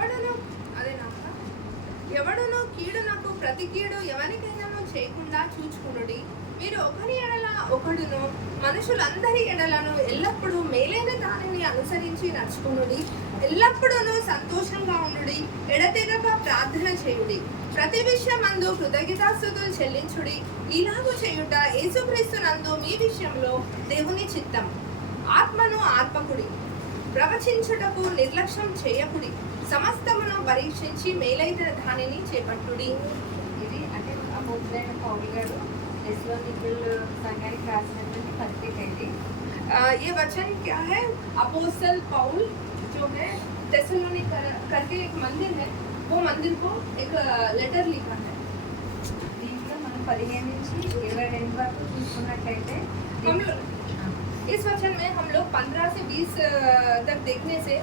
ఎవడును అదే నాక ఎవడును కీడునకు ప్రతి కీడు ఎవరికైనాను చేయకుండా చూచుకునుడి. మీరు ఒకరి ఎడల ఒకడును మనుషులందరి ఎడలను ఎల్లప్పుడూ మేలైన దానిని అనుసరించి నడుచుకునుడి. ఎల్లప్పుడూ సంతోషంగా ఉండుడి. ఎడతెగక ప్రార్థన చేయుడి. ప్రతి విషయమందు కృతజ్ఞతాస్తుతులు చెల్లించుడి. ఇలాగు చేయుట యేసుక్రీస్తునందు మీ విషయంలో దేవుని చిత్తం. ఆత్మను ఆర్పకుడి. ప్రవచించుటకు నిర్లక్ష్యం చేయకుడి. సమస్తమును పరీక్షించి మేలైన దానిని చేపట్టుడి. ఇది అంటే అపోస్తలుడైన పౌలు గారు తెస్సలోనికీయుల సంఘానికి రాసినటువంటి పత్రిక ఇది. ये वचन क्या है? अपोस्टल पौल जो है थेसलोनिक करके एक मंदिर है, वो मंदिर को एक लेटर लिखा है. దీంట్లో మనం 15 నుంచి 22 వరకు చూసుకున్నట్టయితే हम लोग इस वचन में हम लोग 15 से 20 तक देखने से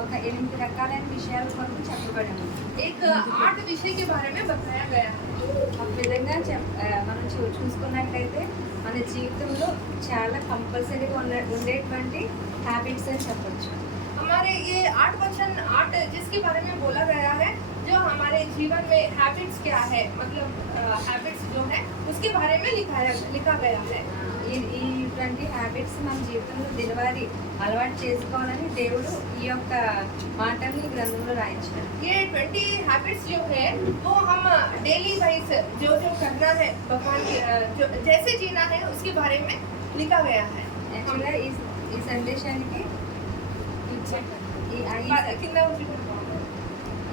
ఒక 8 రకాలైన విషయాల కొరకు చెప్పబడి ఉంది. एक 8 विषय के बारे में बताया गया है. ఆ విధంగా మనం చూసుకున్నట్లయితే మన జీవితంలో చాలా కంపల్సరీగా ఉండేటువంటి హ్యాబిట్స్ అని చెప్పొచ్చు. हमारे ये 8 वचन 8 जिसके बारे में बोला गया है, जो हमारे जीवन में हैबिट्स क्या है, मतलब हैबिट्स जो है उसके बारे में लिखा गया है. ఇటువంటి హ్యాబిట్స్ మన జీవితంలో దినవారీ అలవాటు చేసుకోవాలని దేవుడు ఈ యొక్క మాటల్ని ఈ గ్రంథంలో రాయించారు. ये 20 हैबिट्स जो है वो हम डेली वाइज जो करना है, भगवान की जो जैसे जीना है उसके बारे में लिखा गया है. యాక్చువల్గా ఈ సందేశానికి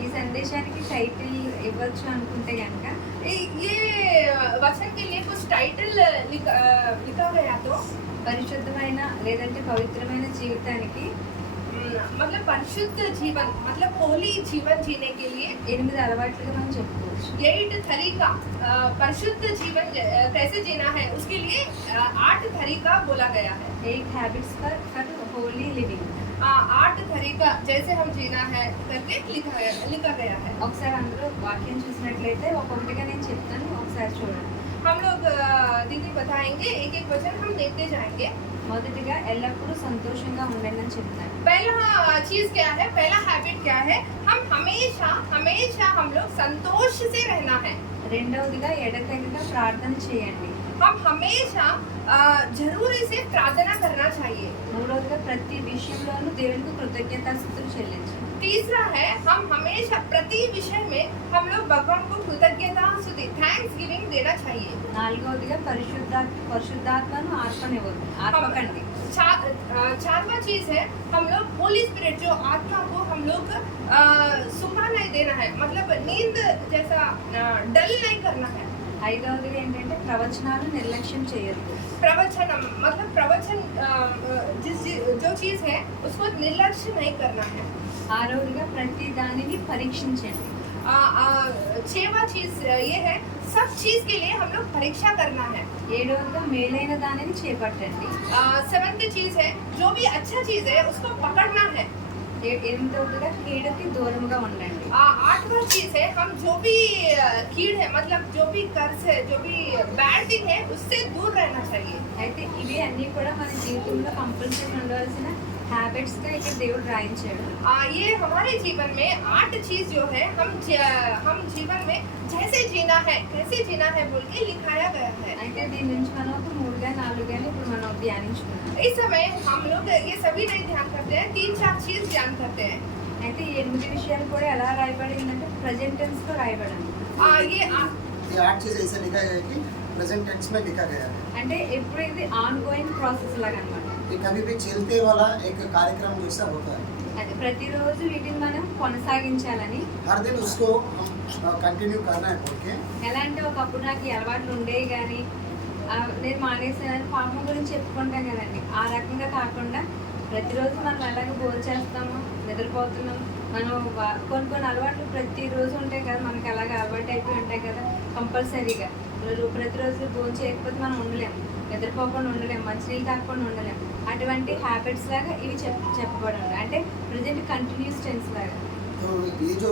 ఈ సందేశానికి టైటిల్ ఇవ్వచ్చు అనుకుంటే కనుక ये वचन के लिए कुछ टाइटल लिखा गया तो పరిశుద్ధమైన లేదంటే పవిత్రమైన జీవితానికి मतलब परिशुद्ध जीवन मतलब होली जीवन जीने के लिए 8 అలవాట్లుగా మనం చెప్పుకోవచ్చు. 8 तरीका परिशुद्ध जीवन कैसे जीना है उसके लिए 8 तरीका बोला गया है. 8 హ్యాబిట్స్ ఫర్ హోలీ లివింగ్. 8 तरीका जैसे हम जीना है करके लिखा गया है. ఒకసారి అందరూ వాక్యం చూసినట్లయితే ఒక్కొక్కటిగా నేను చెప్తాను, ఒకసారి చూడండి. हम लोग दीदी बताएंगे, एक एक वचन हम देखते जाएंगे. మొదటిగా ఎల్లప్పుడూ సంతోషంగా ఉండండి అని చెప్తాను. पहला चीज क्या है, पहला हैबिट क्या है? हम हमेशा हम लोग संतोष से रहना है. రెండవదిగా ఎడతెగక ప్రార్థన చేయండి. हम हमेशा जरूरी से प्रार्थना करना चाहिए. మూడవదిగా ప్రతి విషయంలోనూ దేవునికి కృతజ్ఞతాస్తుతులు చెల్లించండి. तीसरा है हम हमेशा प्रति विषय में हम लोग भगवान को कृतज्ञता स्तुति थैंक्स गिविंग देना चाहिए. నాలుగవదిగా పరిశుద్ధాత్మను ఆర్పకండి. चारवा चीज है हम लोग होली स्पिरिट जो आत्मा को हम लोग सुखा नहीं देना है, मतलब नींद जैसा डल नहीं करना है. ఐదవదిగా ఏంటంటే ప్రవచనాలు నిర్లక్ష్యం చేయొద్దు. प्रवचनम मतलब प्रवचन जो चीज है उसको निर्लक्ष्य नहीं करना है. ఆరవదిగా ప్రతి దానిని పరీక్షించండి. 6वां चीज ये है सब चीज के लिए हम लोग परीक्षा करना है. ఏడవదిగా మేలైన దానిని చేపట్టండి. 7th चीज है जो भी अच्छा चीज है उसको पकड़ना है. ఎనిమిదవదిగా కీడుకి దూరంగా ఉండండి. 8वां चीज है हम जो भी कीड़ है मतलब जो भी कर्ज है, जो भी बैड थिंग है उससे दूर रहना चाहिए. అయితే ఇవి అన్నీ కూడా మన జీవితంలో కంపల్సరీ ఉండవలసిన హ్యాబిట్స్ గా ఇక్కడ దేవుడు రాయించాడు. ये हमारे जीवन में 8 चीज जो है हम जीवन में जैसे जीना है कैसे जीना है बोल के लिखाया गया है. అయితే దీని నుంచి మనం ఒక 3 గా 4 గాని ఇప్పుడు మనం ధ్యానించుకున్నాం. इस समय हम लोग ये सभी नहीं ध्यान करते हैं, 3-4 चीज ध्यान करते हैं. అయితే ఈ 8 విషయాలు కూడా ఎలా రాయబడిందంటే ప్రెజెంట్ టెన్స్ తో రాయబడింది. ये 8 चीज ऐसे लिखा गया है कि प्रेजेंट टेंस में लिखा गया है. అంటే ఎప్పుడు ఇది ఆన్ గోయింగ్ ప్రాసెస్ లాగా అన్నమాట. ये कभी भी चलते वाला एक कार्यक्रम जैसा होता है. అది ప్రతిరోజు వీటిని మనం కొనసాగించాలని. हर दिन उसको हम कंटिन्यू करना है बोल के. ఎలా అంటే ఒకప్పుడు నాకు ఈ అలవాట్లు ఉండేవి కానీ నేను మానేసానని పాపం గురించి చెప్పుకుంటాం కదండి. ఆ రకంగా కాకుండా ప్రతిరోజు మనం ఎలాగ భోజనం చేస్తాము, నిద్రపోతున్నాం, మనం కొన్ని అలవాట్లు ప్రతిరోజు ఉంటాయి కదా, మనకి అలాగ అలవాటు అయిపోయి ఉంటాయి కదా. కంపల్సరీగా ప్రతిరోజు భోజనం చేయకపోతే మనం ఉండలేము, నిద్రపోకుండా ఉండలేము, మంచినీళ్ళు తాగకుండా ఉండలేము. అటువంటి హ్యాబిట్స్ లాగా ఇవి చెప్పబడి ఉన్నాయి. అంటే ప్రజెంట్ కంటిన్యూస్ టెన్స్ లాగా. तो ये जो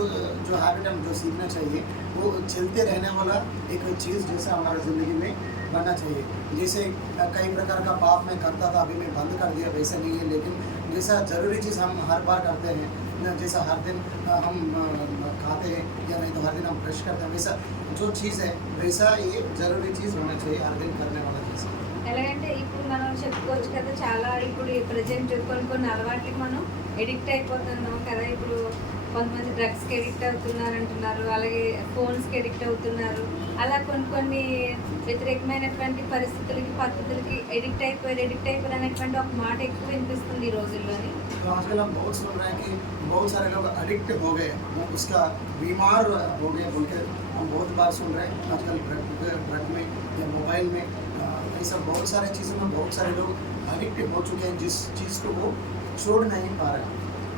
हैबिट हम जो सीखना चाहिए वो चलते रहने वाला एक चीज़ जैसा हमारे ज़िंदगी में बनना चाहिए. जैसे कई प्रकार का पाप मैं करता था, अभी मैं बंद कर दिया, वैसा नहीं है. लेकिन जैसा ज़रूरी चीज़ हम हर बार करते हैं जैसा हर दिन हम खाते हैं या नहीं तो हर दिन हम ब्रश करते हैं, वैसा जो चीज़ है वैसा ये ज़रूरी चीज़ होना चाहिए, हर दिन करने वाला चीज़। ఎలాగంటే ఇప్పుడు మనం చెప్పుకోవచ్చు కదా, చాలా ఇప్పుడు ప్రజెంట్ కొన్ని అలవాట్లకి మనం ఎడిక్ట్ అయిపోతున్నాం కదా. ఇప్పుడు కొంతమంది డ్రగ్స్కి ఎడిక్ట్ అవుతున్నారు అంటున్నారు, అలాగే ఫోన్స్కి ఎడిక్ట్ అవుతున్నారు. అలా కొన్ని వ్యతిరేకమైనటువంటి పరిస్థితులకి పద్ధతులకి ఎడిక్ట్ అయిపోయారు అనేటువంటి ఒక మాట ఎక్కువ వినిపిస్తుంది ఈ రోజుల్లోని. तो आजकल हम बहुत सुन रहे हैं कि बहुत सारे लोग एडिक्ट हो गए, वो उसका बीमार हो गए बोल के हम बहुत बार सुन रहे हैं। आजकल ड्रग में या मोबाइल में ऐसा बहुत सारे चीज़ों में बहुत सारे लोग एडिक्ट हो चुके हैं, जिस चीज़ को वो छोड़ नहीं पा रहे।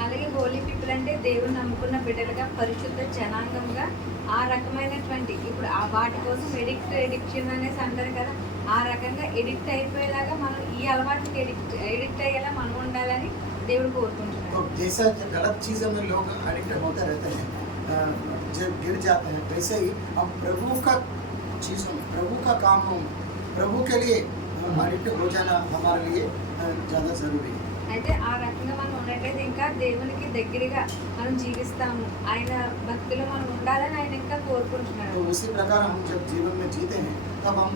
అలాగే హోలీ పీపుల్ అంటే దేవుని నమ్ముకున్న బిడ్డలుగా, పరిశుద్ధ జనాంగంగా ఆ రకమైనటువంటి ఇప్పుడు ఆ వాటి కోసం ఎడిక్షన్ అనేసి అంటారు కదా, ఆ రకంగా ఎడిక్ట్ అయిపోయేలాగా మనం ఈ అలవాటుకి ఎడిక్ట్ అయ్యేలా మనం ఉండాలని దేవుడు కోరుకుంటున్నాడు. तो जैसा गलत चीज़ों में लोग एडिक्ट होते रहते हैं, जब गिर जाते हैं, वैसे ही हम प्रभु का चीज़ों में, प्रभु का कामों में, प्रभु के लिए एडिक्ट हो जाना हमारे लिए ज़्यादा ज़रूरी है। అయితే ఆ రకంగా మనం ఉన్నట్లయితే ఇంకా దేవునికి దగ్గరగా మనం జీవిస్తాము, ఆయన భక్తిలో మనం ఉండాలని ఆయన ఇంకా కోరుకుంటున్నాడు. तो उसी प्रकार हम जब जीवन में जीते हैं तब हम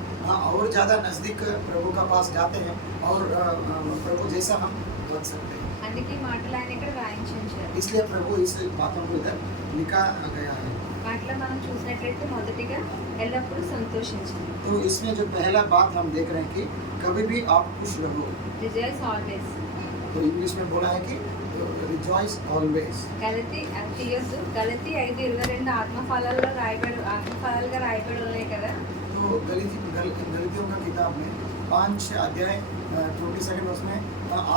और ज़्यादा नज़दीक प्रभु का पास जाते हैं और प्रभु जैसा हम बन सकते हैं। అందుకే ఈ మాటలు ఆయన ఇక్కడ రాయించారు. इसलिए प्रभु इस बातों को इधर लिखा गया है। వాటిలో మనం చూసినట్లయితే మొదటిగా ఎల్లప్పుడూ సంతోషించండి, तो इसमें जो पहला बात हम देख रहे हैं कि कभी भी आप खुश रहो। Rejoice always. तो इंग्लिश में बोला है कि रिजॉइस ऑलवेज। గలతీ అది తీయొద్దు, గలతీ 5:22 ఆత్మఫలాలుగా రాయబడి ఉన్నాయి కదా. तो गलतियों का किताब में 5 अध्याय 22 उसमें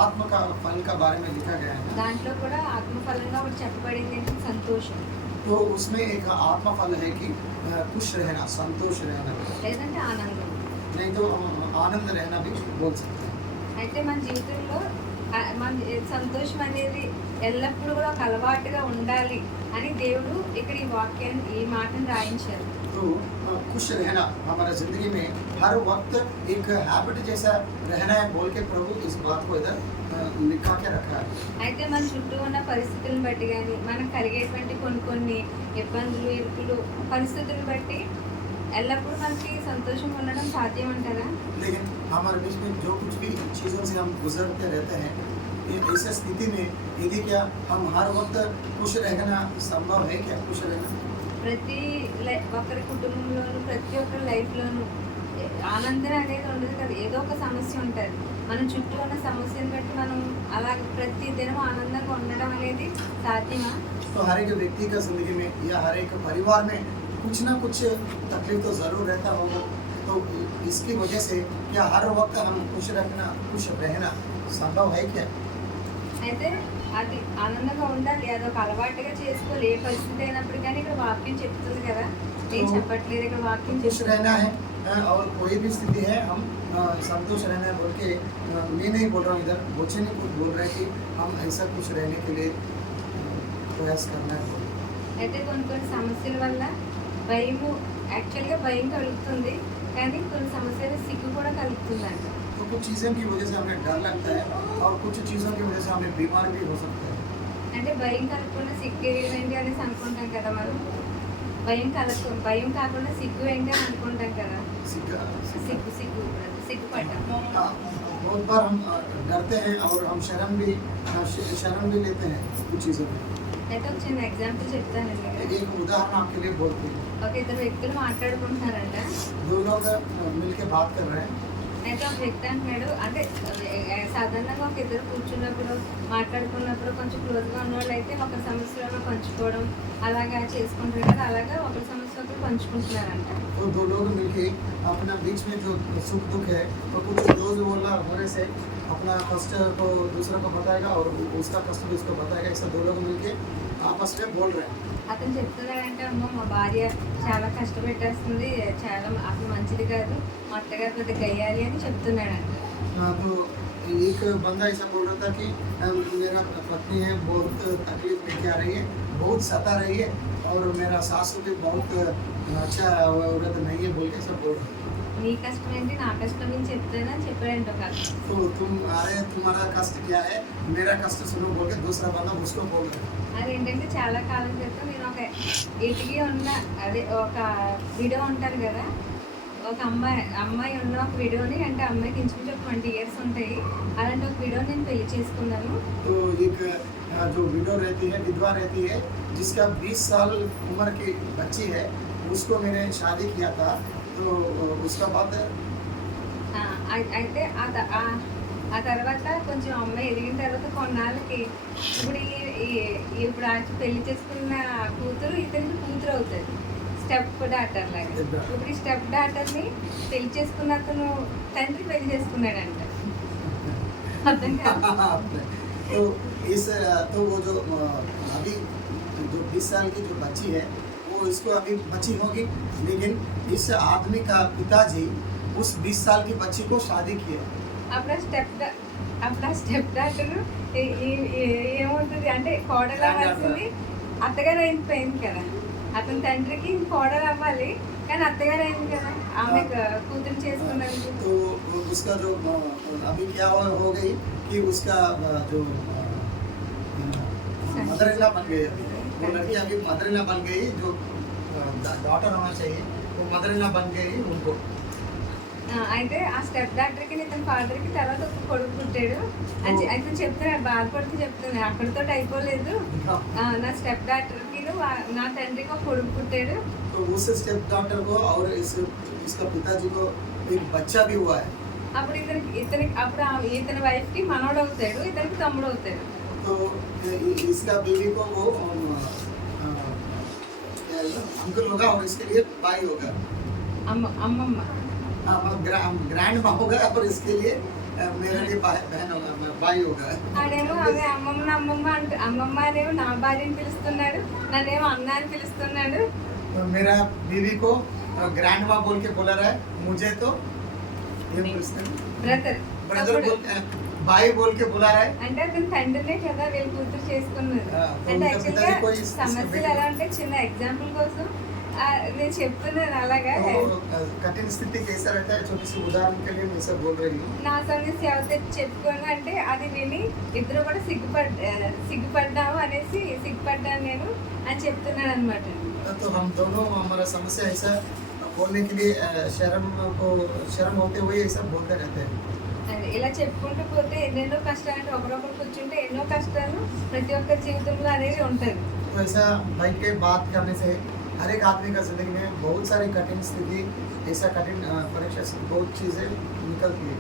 आत्म का फल का बारे में लिखा गया है। దాంట్లో కూడా ఆత్మఫలంగా ఒకటి చెప్పబడింది ఏంటి, సంతోషం. तो उसमें एक आत्मा फल है कि खुश रहना, संतोष रहना, లేదంటే ఆనందం. नहीं तो आनंद रहना भी बोल सकते हैं। అయితే మన జీవితంలో మన సంతోషం అనేది ఎల్లప్పుడూ కూడా ఒక అలవాటుగా ఉండాలి అని దేవుడు ఇక్కడ ఈ మాటను రాయించారు. तो खुश रहना हमारा ज़िंदगी में हर वक्त एक हैबिट जैसा रहना है बोल के प्रभु इस बात को इधर लिखा के रखा है। అయితే మన చుట్టూ ఉన్న పరిస్థితులను బట్టి కానీ మనకు కలిగేటువంటి కొన్ని ఇబ్బందులు, ఇరుకులు, పరిస్థితులను బట్టి ఎల్లప్పుడూ మనకి సంతోషం ఉండడం సాధ్యం అంటారా? लेकिन हमारे बीच में जो कुछ भी चीज़ों से हम गुजरते रहते हैं, ये ऐसी स्थिति में यदि क्या हम हर वक्त खुश रहना संभव है क्या? खुश रहना ప్రతి ఒక్కరి కుటుంబంలోనూ ప్రతి ఒక్కరి లైఫ్లోనూ ఆనందం అనేది ఉండదు కదా, ఏదో ఒక సమస్య ఉంటుంది. మన చుట్టూ ఉన్న సమస్యను బట్టి మనం అలా ప్రతి దినం ఆనందంగా ఉండడం అనేది సాధ్యమా? तो हर एक व्यक्ति का ज़िंदगी में या हर एक परिवार में कुछ ना कुछ तकलीफ तो ज़रूर रहता होगा। तो इसकी वजह से क्या हर वक्त हम खुश रहना संभव है क्या? అయితే అది ఆనందంగా ఉండాలి, అదొక అలవాటుగా చేసుకోవాలి ఏ పరిస్థితి అయినప్పుడు. కానీ ఇక్కడ వాక్యం చెప్తుంది కదా, ఏం చెప్పట్లేదు ఇక్కడ వాక్యం खुश చెప్తుంది. रहना है और कोई भी स्थिति है हम संतोष रहना है बोल के मैं नहीं बोल रहा हूँ, इधर बच्चे ने कुछ बोल रहे हैं कि हम ऐसा खुश रहने के लिए प्रयास करना है। అయితే కొన్ని సమస్యల వల్ల భయము, యాక్చువల్గా భయం కలుగుతుంది, కానీ కొన్ని సమస్యలు సిగ్గు కూడా కలుగుతుందంట. तो कुछ चीज़ों की वजह से हमें डर लगता है और कुछ चीज़ों की वजह से हमें बीमार भी हो सकते हैं। అంటే భయం కలగకుండా సిగ్గు ఏంటి అనేసి అనుకుంటాం కదా మనం. భయం కాకుండా సిగ్గు ఏంటి అని అనుకుంటాం కదా. సిగ్గుపడ్డాం. हाँ, बहुत बार हम डरते हैं और हम शर्म भी लेते हैं कुछ चीज़ों में। అయితే ఒక చిన్న ఎగ్జాంపుల్ చెప్తానండి. एक उदाहरण आपके लिए बोलते हैं। ఒక ఇద్దరు వ్యక్తులు మాట్లాడుకుంటున్నారంట. दो लोग मिलके बात कर रहे हैं। అయితే ఒక వ్యక్తి అంటున్నాడు, అంటే సాధారణంగా ఒక ఇద్దరు కూర్చున్నప్పుడు మాట్లాడుకున్నప్పుడు కొంచెం క్లోజ్గా ఉన్నవాళ్ళు అయితే ఒకరి సమస్యలను పంచుకోవడం అలాగా చేసుకుంటారు కదా, అలాగా ఒకరి సమస్య ఒకరు పంచుకుంటున్నారంట. तो दो लोग मिलके अपना बीच में जो सुख दुख है तो कुछ रोज बोला होने से अपना कष्ट को दूसरे को बताएगा और उसका कष्ट भी उसको बताएगा। ऐसा दो लोग मिलके आपस में बोल रहे हैं। అతను చెప్తున్నాడంటే, అమ్మో మా భార్య చాలా కష్టపెట్టేస్తుంది, చాలా అసలు మంచిది కాదు, మా అత్తగారు పెద్ద గయ్యాలి అని చెప్తున్నాడంట. तो एक बंदा ऐसा बोल रहा था कि मेरा पत्नी है बहुत तकलीफ लेके आ रही है, बहुत सता रही है और मेरा सास भी बहुत अच्छा औरत नहीं है बोल के सब बोल रहे हैं। నీ కష్టం ఏంటి నా కష్టం నేను చెప్తాను అని చెప్పాడంట ఒక అతను. तो तुम अरे तुम्हारा कष्ट क्या है मेरा कष्ट सुनो बोल के दूसरा बंदा उसको बोल रहा है అదేంటంటే చాలా కాలం క్రితం నేను ఒక ఎదిగి ఉన్న అదే ఒక వీడియో ఉంటారు కదా, ఒక అమ్మాయి ఉన్న ఒక వీడియోని, అంటే అమ్మాయికి ఇంచుమించు 20 years ఉంటాయి, అలాంటి ఒక వీడియో నేను పెళ్లి చేసుకున్నాను. तो एक जो विडो रहती है विधवा रहती है जिसका 20 साल उम्र की बच्ची है उसको मैंने शादी किया था तो उसका बाद ఆ, అయితే ఆ తర్వాత కొంచెం అమ్మాయి ఎదిగిన తర్వాత కొన్నాళ్ళకి ఇప్పుడు ఇప్పుడు ఆ పెళ్లి చేసుకున్న కూతురు ఇతనికి కూతురు అవుతుంది, స్టెప్ డాటర్ లాగా. ఇప్పుడు ఈ స్టెప్ డాటర్ని పెళ్లి చేసుకున్న అతను తండ్రి పెళ్లి చేసుకున్నాడంట. అర్థం కాదు. तो इस तो वो जो अभी जो 20 साल की जो बच्ची है वो इसको अभी बच्ची होगी लेकिन इस आदमी का पिताजी उस 20 साल की बच्ची को शादी किया అప్పుడు ఆ స్టెప్ డాటర్ ఏమవుతుంది అంటే కోడలు అవ్వాల్సింది అత్తగారు అయిపోయింది కదా, అతని తండ్రికి కోడలు అవ్వాలి కానీ అత్తగారు అయింది కదా ఆమె కూతురు చేసుకున్నందుకు. तो उसका जो अभी क्या हो गई कि उसका जो मदर इन लॉ बन गई वो लड़की अभी मदर इन लॉ बन गई जो डॉटर होना चाहिए वो मदर इन लॉ बन गई उनको అయితే ఆ స్టెప్ డాక్టర్కి ఇతని ఫాదర్కి తర్వాత ఒక కొడుకు పుట్టాడు. అయితే చెప్తున్నాడు, బాధపడుతూ చెప్తున్నాడు అక్కడితో అయిపోలేదు, నా స్టెప్ డాక్టర్కి నా తండ్రికి ఒక కొడుకు పుట్టాడు. तो उस स्टेप डॉटर को और इसका पिताजी को एक बच्चा भी हुआ है అప్పుడు అప్పుడు ఇతని వైఫ్కి మనవడు అవుతాడు, ఇతనికి తమ్ముడు అవుతాడు. तो इसका बीवी को वो अंकल होगा और इसके लिए भाई होगा అమ్మమ్మ ग्रैंड माँ होगा और इसके लिए मेरे लिए बहन होगा भाई होगा ఆడేమో అదే అమ్మమ్మ అంటే అమ్మమ్మ అనేమో నా భార్యని పిలుస్తున్నాడు, నన్నేమో అన్న అని పిలుస్తున్నాడు. तो मेरा बीवी को ग्रैंड माँ बोल के बोला रहा है मुझे तो ये బ్రదర్ ब्रदर बोल भाई बोल के बुला रहा है అంటే అతని తండ్రినే కదా వీళ్ళు కూతురు చేసుకున్నారు. అంటే उनका యాక్చువల్గా पिताजी को इस సమస్యలు ఎలా అంటే చిన్న ఎగ్జాంపుల్ కోసం నేను చెప్తున్నాను అలాగా. कठिन स्थिति कैसा रहता है छोटी सी उदाहरण के लिए मैं सब बोल रही हूँ నా సమస్య ఎవరితో చెప్పుకోను అంటే అది విని ఇద్దరు కూడా సిగ్గుపడ్డాము అనేసి సిగ్గుపడ్డాను నేను అని చెప్తున్నాను అనమాట. तो हम दोनों हमारा समस्या ऐसा बोलने के लिए शर्म होते हुए ऐसा बोलते रहते हैं అది ఇలా చెప్పుకుంటూ పోతే ఎన్నెన్నో కష్టాలు, అంటే ఒకరొకరు కూర్చుంటే ఎన్నో కష్టాలు ప్రతి ఒక్కరి జీవితంలో అనేది ఉంటుంది. तो ऐसा भाई के बात करने से हर एक आदमी का जिंदगी में बहुत सारी कठिन स्थिति ऐसा कठिन परीक्षा से बहुत चीज़ें निकलती है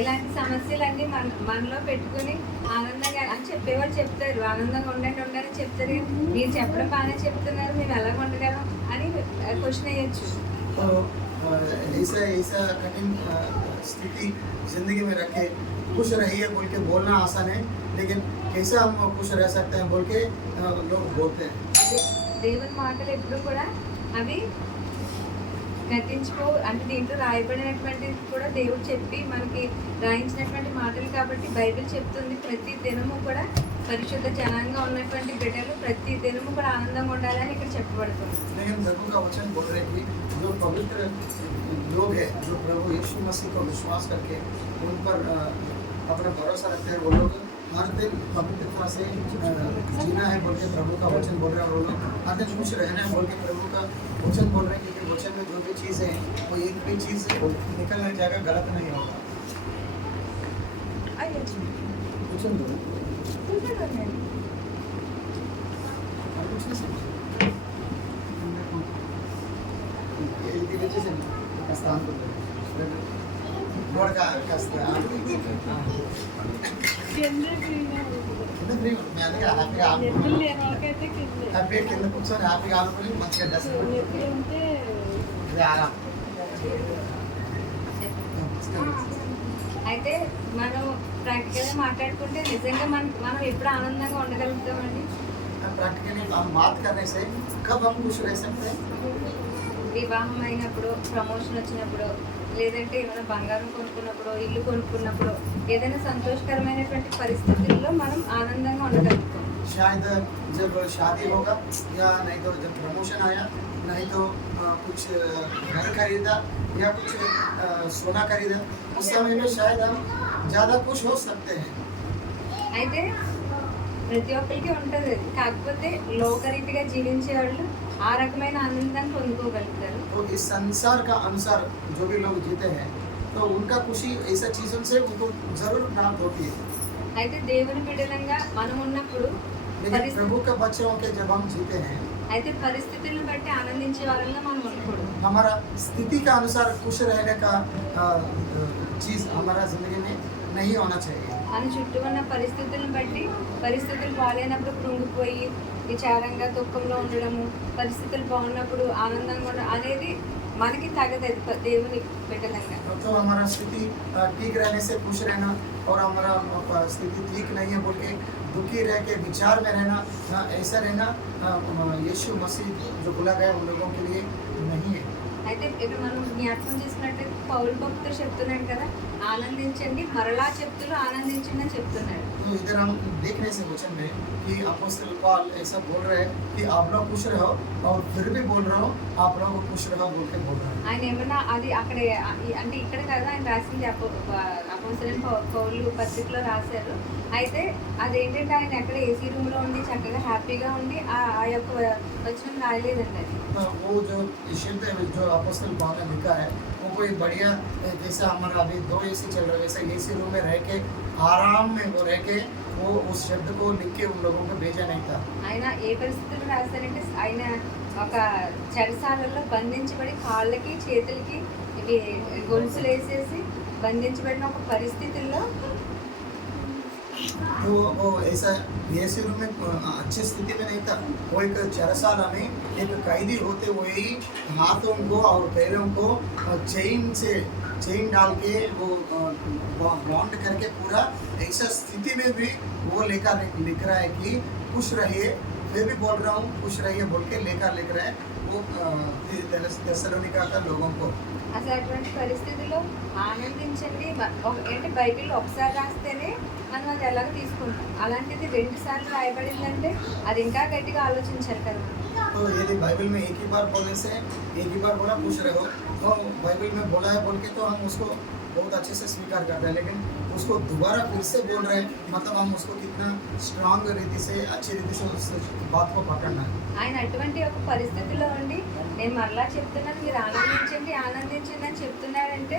ఇలాంటి సమస్యలన్నీ మనలో పెట్టుకుని ఆనందంగా అని చెప్పేవాళ్ళు చెప్తారు, ఆనందంగా ఉండండి అని చెప్తారు. మీరు చెప్పడం బాగానే చెప్తున్నారు, మేము ఎలా ఉండగలం అని క్వశ్చన్ వేయచ్చు. तो ऐसा कठिन स्थिति जिंदगी में रखे खुश रहिए बोल के बोलना आसान है लेकिन कैसे हम खुश रह सकते हैं बोल के लोग बोलते हैं దేవుని మాటలు ఎప్పుడు కూడా అవి గతించుకో అంటే దీంట్లో రాయబడినటువంటి కూడా దేవుడు చెప్పి మనకి రాయించినటువంటి మాటలు కాబట్టి బైబిల్ చెప్తుంది ప్రతి దినము కూడా పరిశుద్ధ జనంగా ఉన్నటువంటి బిడ్డలు ప్రతి దినము కూడా ఆనందంగా ఉండాలని ఇక్కడ చెప్పబడుతుంది. लेकिन प्रभु का वचन बोल रहे कि जो पवित्र लोग हैं जो प्रभु यीशु मसीह को विश्वास करके उन पर अपना भरोसा रखते हैं वो लोग हर दिन पवित्रता से जीना है बोल के प्रभु का वचन बोल रहे हैं और वो लोग हर दिन खुश रहना है बोल के प्रभु का वचन बोल रहे हैं क्योंकि वचन में जो भी चीज़ है वो एक भी चीज़ निकल नहीं जाएगा गलत नहीं होगा वचन दो హ్యాపీ కింద కూర్చొని హ్యాపీగా ఆడుకొని మంచిగా డ్రెస్ అయితే మనం ప్రాక్టికల్గా మాట్లాడుకుంటే నిజంగా మనం ఎప్పుడు ఆనందంగా ఉండగలుగుతామండి. प्रैक्टिकली हम बात करने से कब हम खुश रह सकते हैं వివాహం అయినప్పుడు, ప్రమోషన్ వచ్చినప్పుడు, లేదంటే ఏమైనా బంగారం కొనుక్కున్నప్పుడు, ఇల్లు కొనుక్కున్నప్పుడు, ఏదైనా సంతోషకరమైనటువంటి పరిస్థితుల్లో మనం ఆనందంగా ఉండగలుగుతాం. शायद जब शादी होगा या नहीं तो जब प्रमोशन आया, नहीं तो कुछ घर खरीदा या कुछ सोना खरीदा, उस समय में शायद हम ज़्यादा खुश हो सकते हैं। అయితే ప్రతి ఒక్కరికి ఉంటుంది అది. కాకపోతే లోకరీతిగా జీవించే వాళ్ళు ఆ రకమైన ఆనందాన్ని పొందుకోగలుగుతారు. तो इस संसार का अनुसार जो भी लोग जीते हैं, तो उनका खुशी ऐसा चीज़ों से उनको ज़रूर प्राप्त होती है। అయితే దేవుని బిడ్డలంగా మనం ఉన్నప్పుడు लेकिन प्रभु के बच्चों के जब हम जीते हैं, అయితే పరిస్థితులను బట్టి ఆనందించే వాళ్ళంగా మనం ఉండకూడదు. हमारा स्थिति का अनुसार खुश रहने का चीज़ हमारा ज़िंदगी में नहीं होना चाहिए। మన చుట్టూ ఉన్న పరిస్థితులను బట్టి పరిస్థితులు బాగాలేనప్పుడు కృంగిపోయి విచారంగా దుఃఖంలో ఉండడము, పరిస్థితులు బాగున్నప్పుడు ఆనందంగా ఉండడం అనేది మనకి తగదు దేవుని బిడ్డలంగా. तो हमारा स्थिति ठीक रहने से खुश रहना और हमारा स्थिति ठीक नहीं है बोल के दुखी रह के विचार में रहना, ऐसा रहना यीशु मसीह जो बोला गया उन लोगों के लिए नहीं है। అయితే ఇప్పుడు మనం జ్ఞాపకం చేసుకున్నట్టు పౌలు భక్తుడు చెప్తున్నాడు కదా, ఆనందించండి, మరలా చెప్తులు ఆనందించండి అని చెప్తున్నాడు. तो इधर हम देखने से वचन में कि अपोस्तल पौल ऐसा बोल रहे हैं कि आप लोग खुश रहो, और फिर भी बोल रहा हूँ आप लोग खुश रहो बोल के बोल रहे हैं। ఆయన ఏమన్నా అది అక్కడ అంటే ఇక్కడ కదా ఆయన రాసింది అపోస్తలుడైన పౌలు పత్రికలో రాశారు. అయితే అదేంటంటే ఆయన ఎక్కడ ఏసీ రూమ్లో ఉండి చక్కగా హ్యాపీగా ఉండి ఆ యొక్క వచనం రాయలేదండి అది. वो जो शब्द है जो अपोस्तल पौल ने लिखा है, वो कोई बढ़िया जैसा हमारा अभी 2 एसी चल रहा है वैसा एसी रूम में रह के आराम में वो रह के वो उस शब्द को लिख के उन लोगों को भेजा नहीं था। ఆయన ఏ పరిస్థితుల్లో రాశారంటే ఆయన ఒక చెరసాలలో బంధించబడి కాళ్ళకి చేతులకి ఇవి గొలుసులు వేసేసి బంధించబడిన ఒక పరిస్థితుల్లో तो वो ऐसा एसी रूम में अच्छी स्थिति में नहीं था। वो एक चरसाला में एक कैदी होते हुए ही हाथों को और पैरों को चेन डाल के वो बॉन्ड करके पूरा ऐसा स्थिति में भी वो लेकर लिख रहा है कि खुश रहिए, मैं भी बोल रहा हूँ खुश रहिए बोल के लेकर लिख रहा है वो थेसलोनिका का लोगों को। అసలు అటువంటి పరిస్థితుల్లో ఆనందించండి ఏంటి బైబిల్ ఒకసారి రాస్తేనే మనం అది ఎలాగ తీసుకుంటాం, అలాంటిది 2 సార్లు రాయబడిందంటే అది ఇంకా గట్టిగా ఆలోచించారు కదా. तो यदि बाइबल में एक ही बार बोलने से एक ही बार बोला खुश रहो, तो बाइबल में बोला है बोल के तो हम उसको बहुत अच्छे से स्वीकार करते हैं, लेकिन उसको दोबारा फिर से बोल रहे हैं मतलब हम उसको कितना स्ट्रांग रीति से अच्छी रीति से उस बात को पकड़ना है। ఆయన అటువంటి ఒక పరిస్థితిలో ఉండి నేను మరలా చెప్తున్నాను మీరు ఆనందించండి ఆనందించండి అని చెప్తున్నాడంటే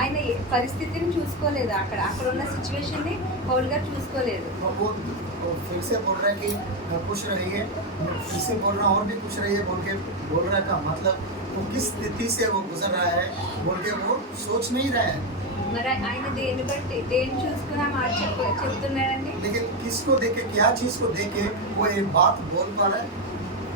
ఆయన పరిస్థితిని చూసుకోలేదు, అక్కడ ఉన్న సిచ్యువేషన్ని పౌలు గారు చూసుకోలేదు. वो फिर से बोल रहा है कि खुश रहिए, फिर से बोल रहा हूँ और भी खुश रहिए बोल के बोल रहा का मतलब वो किस स्थिति से वो गुजर रहा है बोल के वो सोच नहीं रहा है। మరి ఆయన దేని బట్టి దేని చూసుకుని ఆ మాట చెప్తున్నాడండి. लेकिन किसको देखे क्या चीज को देखे वो ये बात बोल पा रहा है।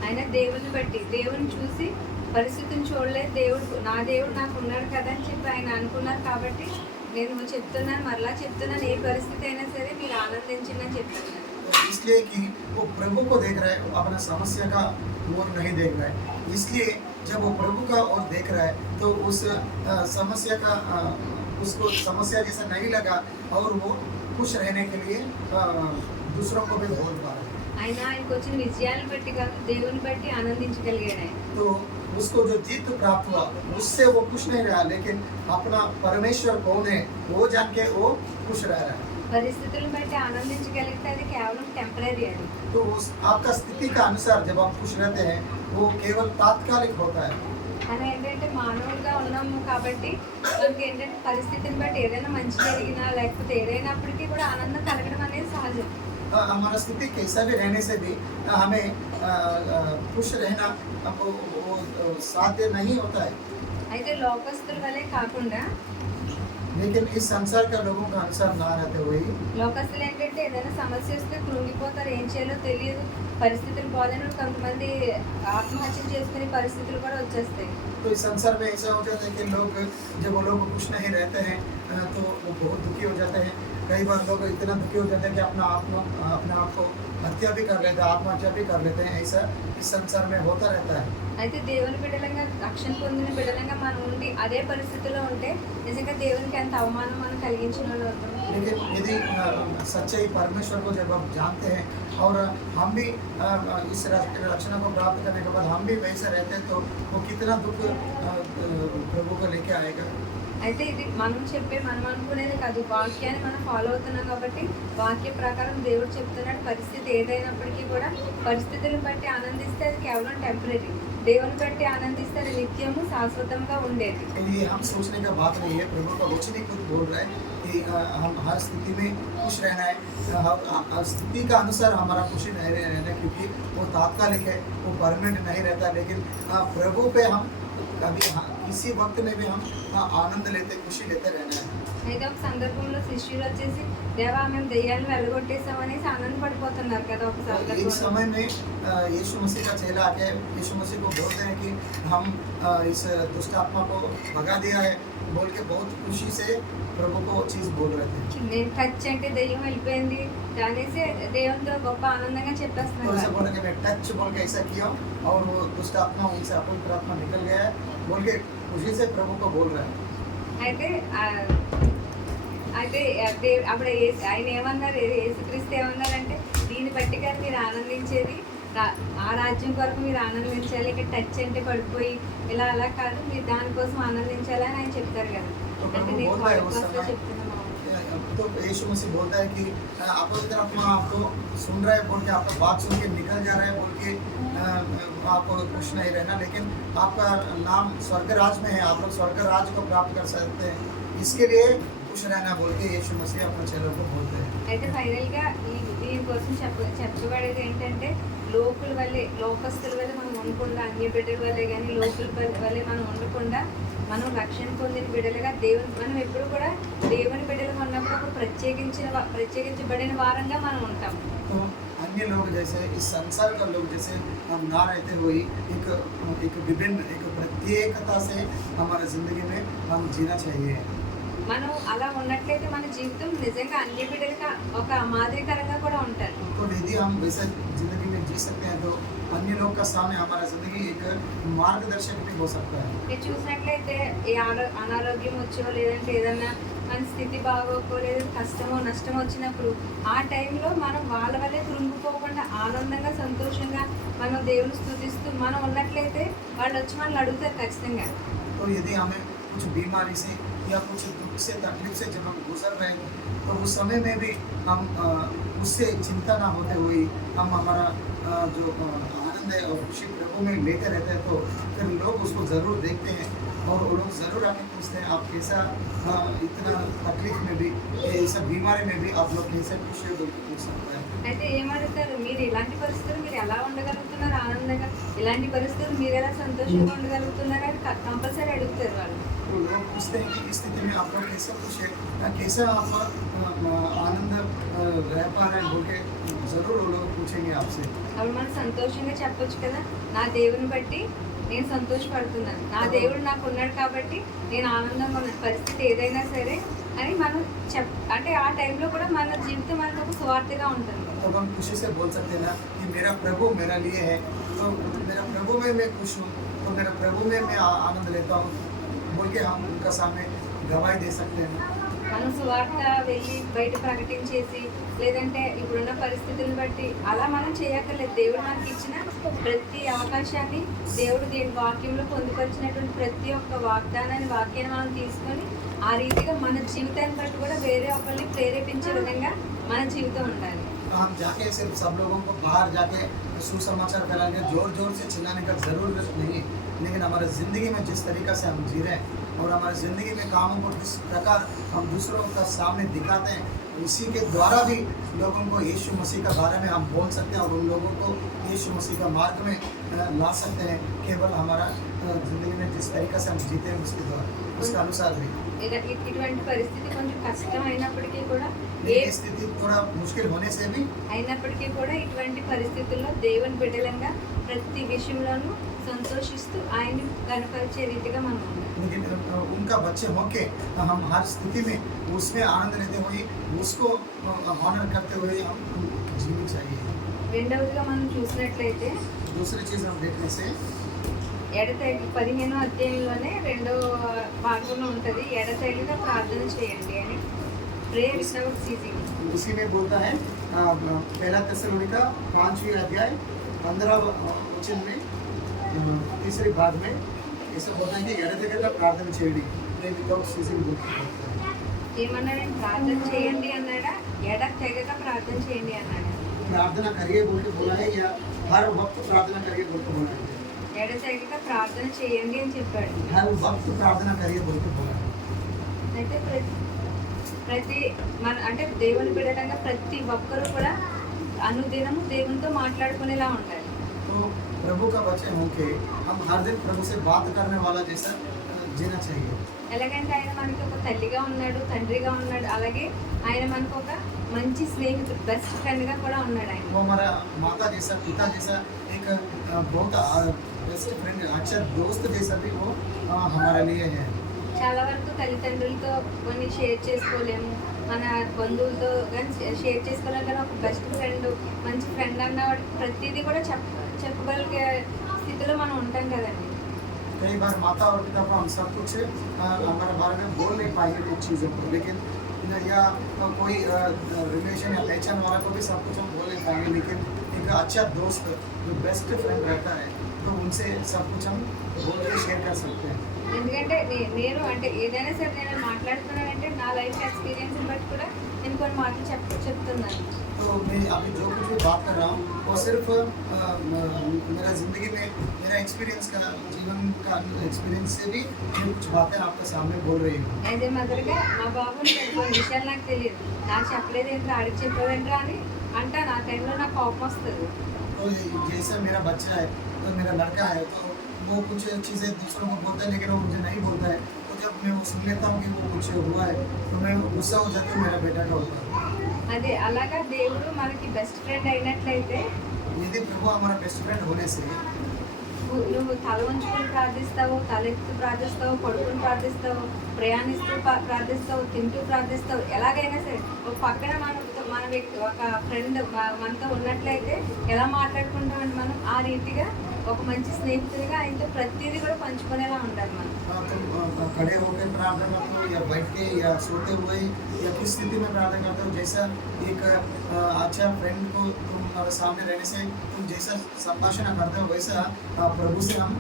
ఆయన దేవుని బట్టి దేవుని చూసి పరిస్థితిని చూడలేదు, నా దేవుడు నాకు ఉన్నాడు కదా అని చెప్పి ఆయన అనుకున్నారు. కాబట్టి నేను చెప్తున్నాను మరలా చెప్తున్నాను ఏ పరిస్థితి అయినా సరే మీరు ఆనందించండి అని చెప్తున్నాను. इसलिए कि वो प्रभु को देख रहा है, वो अपना समस्या का ओर नहीं देख रहा है। इसलिए जब वो प्रभु का ओर देख रहा है तो उस समस्या का उसको समस्या जैसा नहीं लगा और वो खुश रहने के लिए दूसरों को भी बोल पा रहा है। ఆయనకు వచ్చిన విజయాలను బట్టి కాదు దేవుని బట్టి ఆనందించగలిగాడు ఆయన. तो उसको जो जीत प्राप्त हुआ उससे वो खुश नहीं रहा, लेकिन अपना परमेश्वर कौन है वो जान के वो खुश रह रहा है। పరిస్థితులను బట్టి ఆనందించగలిగితే అది కేవలం టెంపరీ అది. तो उस आपका स्थिति का अनुसार जब आप खुश रहते हैं वो केवल तात्कालिक होता है। మనం ఏంటంటే మానవులుగా ఉన్నాము కాబట్టి మనకి ఏంటంటే పరిస్థితిని బట్టి ఏదైనా మంచి జరిగినా లేకపోతే ఏదైనప్పటికీ కూడా ఆనందం కలగడం అనేది సహజం. हमारा स्थिति कैसा भी रहने से भी हमें खुश रहना वो साध्य नहीं होता है। అయితే లోకస్తుల వలె కాకుండా लेकिन इस संसार का लोगों का अनुसार ना रहते हुए లోకస్తులు ఏంటంటే ఏదైనా సమస్య వస్తే కృంగిపోతారు, ఏం చేయాలో తెలియదు, పరిస్థితులు బాగాలేని కొంతమంది ఆత్మహత్యలు చేసుకునే పరిస్థితులు కూడా వచ్చేస్తాయి. तो इस संसार में ऐसा हो जाता है कि लोग जब वो लोग खुश नहीं रहते हैं तो वो बहुत दुखी हो जाते हैं। कई बार लोग इतना दुखी हो जाते हैं कि अपने आप को हत्या भी कर लेते हैं, आत्महत्या भी कर लेते हैं। ऐसा इस संसार में होता रहता है। అయితే దేవుని బిడ్డలంగా రక్షణ పొందిన బిడ్డలంగా మనం ఉండి అదే పరిస్థితిలో ఉంటే నిజంగా దేవునికి ఎంత అవమానం మనం కలిగించిన వాళ్ళు అవుతాం. लेकिन यदि सच्चाई परमेश्वर को जब हम जानते हैं और हम भी इस रचना को प्राप्त करने के बाद हम भी वैसे रहते हैं तो वो कितना दुख प्रभु को लेके आएगा। అయితే ఇది మనం చెప్పే మనం అనుకునేది కాదు, వాక్యాన్ని మనం ఫాలో అవుతున్నాం కాబట్టి వాక్య ప్రకారం దేవుడు చెప్తున్నాడు. పరిస్థితి ఏదైనప్పటికీ కూడా పరిస్థితులను బట్టి ఆనందిస్తే అది కేవలం టెంపరీ, దేవుని బట్టి ఆనందిస్తే అది నిత్యము శాశ్వతంగా ఉండేది. तो ये हम सोचने का बात नहीं है, प्रभु का वचन ही खुद बोल रहा है कि हम हर स्थिति में खुश रहना है। हर स्थिति का अनुसार हमारा खुशी नहीं रहना है, क्योंकि वो तात्कालिक है, वो परमानेंट नहीं रहता। लेकिन प्रभु पे हम कभी किसी वक्त में भी हम आनंद लेते, खुशी लेते रहना है। అయితే ఒక సందర్భంలో శిష్యులు వచ్చేసి దేవా మేము దెయ్యాలను వెళ్ళగొట్టేసామనేసి ఆనందపడిపోతున్నారు కదా ఒక एक సందర్భంలో. समय में यीशु मसीह का चेला आके यीशु मसीह को बोलते हैं कि हम इस दुष्ट आत्मा को भगा दिया है बोल के बहुत खुशी से प्रभु को चीज़ बोल रहे थे। నేను టచ్ అంటే దెయ్యం వెళ్ళిపోయింది అనేసి దేవునితో గొప్ప ఆనందంగా तो ऐसा చెప్పేస్తున్నారు. बोला कि मैं टच बोल के ऐसा किया और वो दुष्ट आत्मा उनसे अपवित्र आत्मा निकल गया है बोल के खुशी से प्रभु को बोल रहे हैं। అయితే అయితే అప్పుడు ఆయన ఏమన్నారు, యేసుక్రీస్తు ఏమన్నారంటే దీన్ని బట్టి కానీ మీరు ఆనందించేది ఆ రాజ్యం కొరకు మీరు ఆనందించాలి, ఇక్కడ టచ్ అంటే పడిపోయి ఇలా అలా కాదు, మీరు దానికోసం ఆనందించాలి అని ఆయన చెప్తారు కదా. అంటే నేను పాడ్కాస్ట్లో చెప్తున్నాను. तो यीशु मसीह बोलता है कि अपवित्र आत्मा आपको सुन रहा है बोल के आपका बात सुन के निकल जा रहा है बोल के आपको खुश नहीं रहना, लेकिन आपका नाम स्वर्ग राज में है, आप लोग स्वर्ग राज को प्राप्त कर सकते हैं, इसके लिए खुश रहना बोल के यीशु मसीह अपने चेलों को बोलते हैं। అయితే ఫైనల్గా దీనికోసం చెప్పబడేది ఏంటంటే లోకుల వల్లే, లోకస్తుల వల్లే మనం ఉండకుండా, అన్య బిడ్డల వల్లే కానీ లోకుల వల్లే మనం ఉండకుండా మనం రక్షణ పొందిన బిడ్డలుగా మనం ఎప్పుడు కూడా దేవుని బిడ్డలుగా ఉన్నప్పుడు ఒక ప్రత్యేకించబడిన వారంగా మనం ఉంటాం. तो अन्य लोग जैसे इस संसार का लोग जैसे हम ना रहते हुए एक विभिन्न एक प्रत्येकता से हमारे ज़िंदगी में हम जीना चाहिए। మనం అలా ఉన్నట్లయితే మన జీవితం నిజంగా అన్య బిడ్డలుగా ఒక మాదిరికరంగా కూడా ఉంటారు. तो यदि हम वैसे ज़िंदगी में जी सकते हैं तो अन्य लोग का सामने हमारा ज़िंदगी एक मार्गदर्शक भी हो सकता है। మీరు చూసినట్లయితే ఏ అనారోగ్యం వచ్చో లేదంటే ఏదన్నా మన స్థితి బాగోకో లేదా కష్టమో నష్టమో వచ్చినప్పుడు ఆ టైంలో మనం వాళ్ళ వల్లే కృంగిపోకుండా ఆనందంగా సంతోషంగా మనం దేవుని స్తుతిస్తూ మనం ఉన్నట్లయితే వాళ్ళు వచ్చి మనల్ని అడుగుతారు ఖచ్చితంగా. तो यदि हमें कुछ बीमारी से या कुछ दुख से तकलीफ से जब हम गुजर रहे हैं तो उस समय में भी हम उससे चिंता ना होते हुए हम हमारा जो आनंद है और खुशी प्रभु में लेते रहते हैं, तो फिर लोग उसको ज़रूर देखते हैं और वो लोग ज़रूर आके पूछते हैं आप कैसा इतना तकलीफ में भी ऐसा बीमारी में भी आप लोग कैसे खुश है बोल के पूछ सकते हैं। అయితే ఏమడుగుతారు, మీరు ఇలాంటి పరిస్థితులు మీరు ఎలా ఉండగలుగుతున్నారు ఆనందంగా, ఇలాంటి పరిస్థితులు మీరు ఎలా సంతోషంగా ఉండగలుగుతున్నారు అని కంపల్సరీ అడుగుతారు వాళ్ళు. तो लोग पूछते हैं कि इस स्थिति में आप लोग कैसे खुश है, कैसे आप आनंद रह पा रहे हैं बोल के ज़रूर वो लोग पूछेंगे आपसे। అప్పుడు మనం సంతోషంగా చెప్పొచ్చు కదా, నా దేవుని బట్టి నేను సంతోషపడుతున్నాను, నా దేవుడు నాకు ఉన్నాడు కాబట్టి నేను ఆనందంగా ఉన్నాను పరిస్థితి ఏదైనా సరే అని మనం అంటే ఆ టైంలో కూడా మన జీవితం మనకు ఒక స్వార్థగా ఉంటుంది. तो हम खुशी से बोल सकते हैं ना कि मेरा प्रभु मेरा लिए है, तो मेरा प्रभु में मैं खुश हूँ, तो मेरा प्रभु में मैं आनंद लेता हूँ बोल के हम उनका सामने गवाही दे सकते हैं। మనం సువార్త వెళ్ళి బయట ప్రకటించేసి లేదంటే ఇప్పుడున్న పరిస్థితులను బట్టి అలా మనం చేయక్కర్లేదు. దేవుడు మనకి ఇచ్చిన ప్రతి అవకాశాన్ని, దేవుడు దేని వాక్యంలో పొందుపరిచినటువంటి ప్రతి ఒక్క వాగ్దానాన్ని వాక్యాన్ని మనం తీసుకొని ఆ రీతిగా మన జీవితాన్ని బట్టి కూడా వేరే ఒకరిని ప్రేరేపించే విధంగా మన జీవితం ఉండాలి. तो हम जाके सिर्फ सब लोगों को बाहर जाके सुसमाचार फैलाएंगे, जोर जोर से चिल्लाने का ज़रूरत नहीं, लेकिन हमारे ज़िंदगी में जिस तरीक़ा से हम जी रहे हैं और हमारे ज़िंदगी में कामों को जिस प्रकार हम दूसरों का सामने दिखाते हैं, इसी के द्वारा भी लोगों को यीशु मसीह के बारे में हम बोल सकते हैं और उन लोगों को यीशु मसीह का मार्ग में ला सकते हैं, केवल हमारा ज़िंदगी में जिस तरीक़ा से हम जीते हैं उसके द्वारा, उसके अनुसार भी। ఇటువంటి పరిస్థితి కొంచెం కష్టం అయినప్పటికీ కూడా ये स्थिति थोड़ा मुश्किल होने से भी అయినప్పటికీ కూడా ఇటువంటి పరిస్థితుల్లో దేవుని బిడ్డలంగా ప్రతి విషయంలోనూ సంతోషిస్తూ ఆయన్ని కనపరిచే రీతిగా మనం ఉండాలి. लेकिन उनका बच्चे होके हम हर स्थिति में उसमें आनंद लेते हुए उसको ऑनर करते हुए हम जीनी चाहिए। రెండవదిగా మనం చూసినట్లయితే दूसरी चीज़ हम देखने से ఎడతెగ 15వ అధ్యాయంలోనే 2వ భాగంలో ఉంటుంది, ఎడతెగక ప్రార్థన చేయండి అని. Pray without ceasing. उसी में बोलता है पहला थिस्सलुनीका 5वीं अध्याय 15 वचन में तीसरे भाग में ऐसा बोलता है कि ఎడతెగక ప్రార్థన చేయండి ప్రే వితౌట్ సీజింగ్ ఏమన్నాడంటే ప్రార్థన చేయండి అన్నాడా, ఎడ తెగక ప్రార్థన చేయండి అన్నాడా? प्रार्थना करिए बोल के बोला है या हर वक्त प्रार्थना करिए बोल के बोला है? ఎడ తెగక ప్రార్థన చేయండి అని చెప్పాడు. हर वक्त प्रार्थना करिए बोल के बोला है। అయితే ప్రతి మన అంటే దేవుని బిడ్డలంగా ప్రతి ఒక్కరు కూడా అనుదినము దేవునితో మాట్లాడుకునేలా ఉండాలి. तो प्रभु का बच्चे होके हम हर दिन प्रभु से बात करने वाला जैसा जीना चाहिए। ఎలాగంటే ఆయన మనకి ఒక తల్లిగా ఉన్నాడు, తండ్రిగా ఉన్నాడు, అలాగే ఆయన మనకు ఒక మంచి స్నేహితుడు, బెస్ట్ ఫ్రెండ్గా కూడా ఉన్నాడు ఆయన. वो हमारा माता जैसा पिता जैसा एक बहुत बेस्ट फ्रेंड अच्छा दोस्त जैसा भी वो हमारे लिए है। చాలా వరకు తల్లిదండ్రులతో కొన్ని షేర్ చేసుకోలేము, మన బంధువులతో కానీ షేర్ చేసుకోలేము, కానీ ఒక బెస్ట్ ఫ్రెండ్ మంచి ఫ్రెండ్ అన్న వాడికి ప్రతిదీ కూడా చెప్పగలిగే స్థితిలో మనం ఉంటాం కదండి. कई बार माता और पिता को हम सब कुछ हमारे बारे में बोल नहीं पाएंगे कुछ चीज़ों को, लेकिन या कोई रिलेशन या पहचान वाला को भी सब कुछ हम बोल नहीं पाएंगे, लेकिन एक अच्छा दोस्त जो बेस्ट फ्रेंड रहता है तो उनसे सब कुछ हम बोल के शेयर कर सकते हैं। ఎందుకంటే నేను అంటే ఏదైనా సరే నేను మాట్లాడుతున్నానంటే నా లైఫ్ ఎక్స్పీరియన్స్ బట్టి కూడా నేను కొన్ని మాటలు చెప్తున్నాను. तो मैं अभी जो कुछ भी बात कर रहा हूँ वो सिर्फ मेरा ज़िंदगी में मेरा एक्सपीरियंस का जीवन का एक्सपीरियंस से भी मैं कुछ बातें आपके सामने बोल रही हूँ। యాజ్ ఏ మదర్గా మా బాబుని కొన్ని విషయాలు నాకు తెలియదు, నాకు చెప్పలేదేంట్రా ఆడికి చెప్పలేదేంట్రా అని అంటా, నా టైంలో నాకు కోపం వస్తుంది. तो जैसा मेरा बच्चा है तो मेरा लड़का है तो वो कुछ चीज़ें दूसरों को बोलता है लेकिन वो मुझे नहीं बोलता है, तो जब मैं वो सुन लेता हूँ कि वो कुछ हुआ है तो मैं गुस्सा हो जाती हूँ मेरा बेटा का होता है। అదే అలాగా దేవుడు మనకి బెస్ట్ ఫ్రెండ్ అయినట్లయితే यदि प्रभु हमारा बेस्ट फ्रेंड होने से నువ్వు తల ఉంచుకొని ప్రార్థిస్తావు, తలెత్తు ప్రార్థిస్తావు, పడుకుని ప్రార్థిస్తావు, ప్రయాణిస్తూ ప్రార్థిస్తావు, తింటూ ప్రార్థిస్తావు, ఎలాగైనా సరే ఒక పక్కన మన వ్యక్తి ఒక ఫ్రెండ్ మనతో ఉన్నట్లయితే ఎలా మాట్లాడుకుంటామంటే మనం ఆ రీతిగా ఒక మంచి స్నేహితుడిగా ఆయనతో ప్రతిదీ కూడా పంచుకునేలా ఉండాలి మనం. तुम खड़े होकर प्रार्थना करते हो या बैठ के या सोते हुए या किस स्थिति में प्रार्थना करते हो, जैसा एक अच्छा फ्रेंड को तुम्हारे सामने रहने से तुम जैसा संभाषण करते हो वैसा प्रभु से हम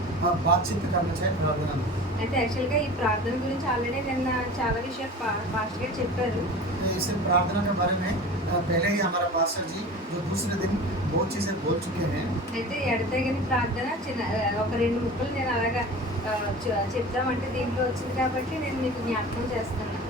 बातचीत करना चाहिए प्रार्थना में। అయితే యాక్చువల్గా ఈ ప్రార్థన గురించి ఆల్రెడీ నిన్న చాలా విషయాలు పాస్టర్ గారు చెప్పారు. तो इस प्रार्थना के बारे में पहले ही हमारा पास्टर जी जो दूसरे दिन बहुत चीज़ें बोल चुके हैं। అయితే ఎడతెగని ప్రార్థన చిన్న ఒక 2 ముక్కలు నేను అలాగా చెప్తామంటే దీంట్లో వచ్చింది కాబట్టి నేను మీకు జ్ఞాపకం చేస్తున్నాను.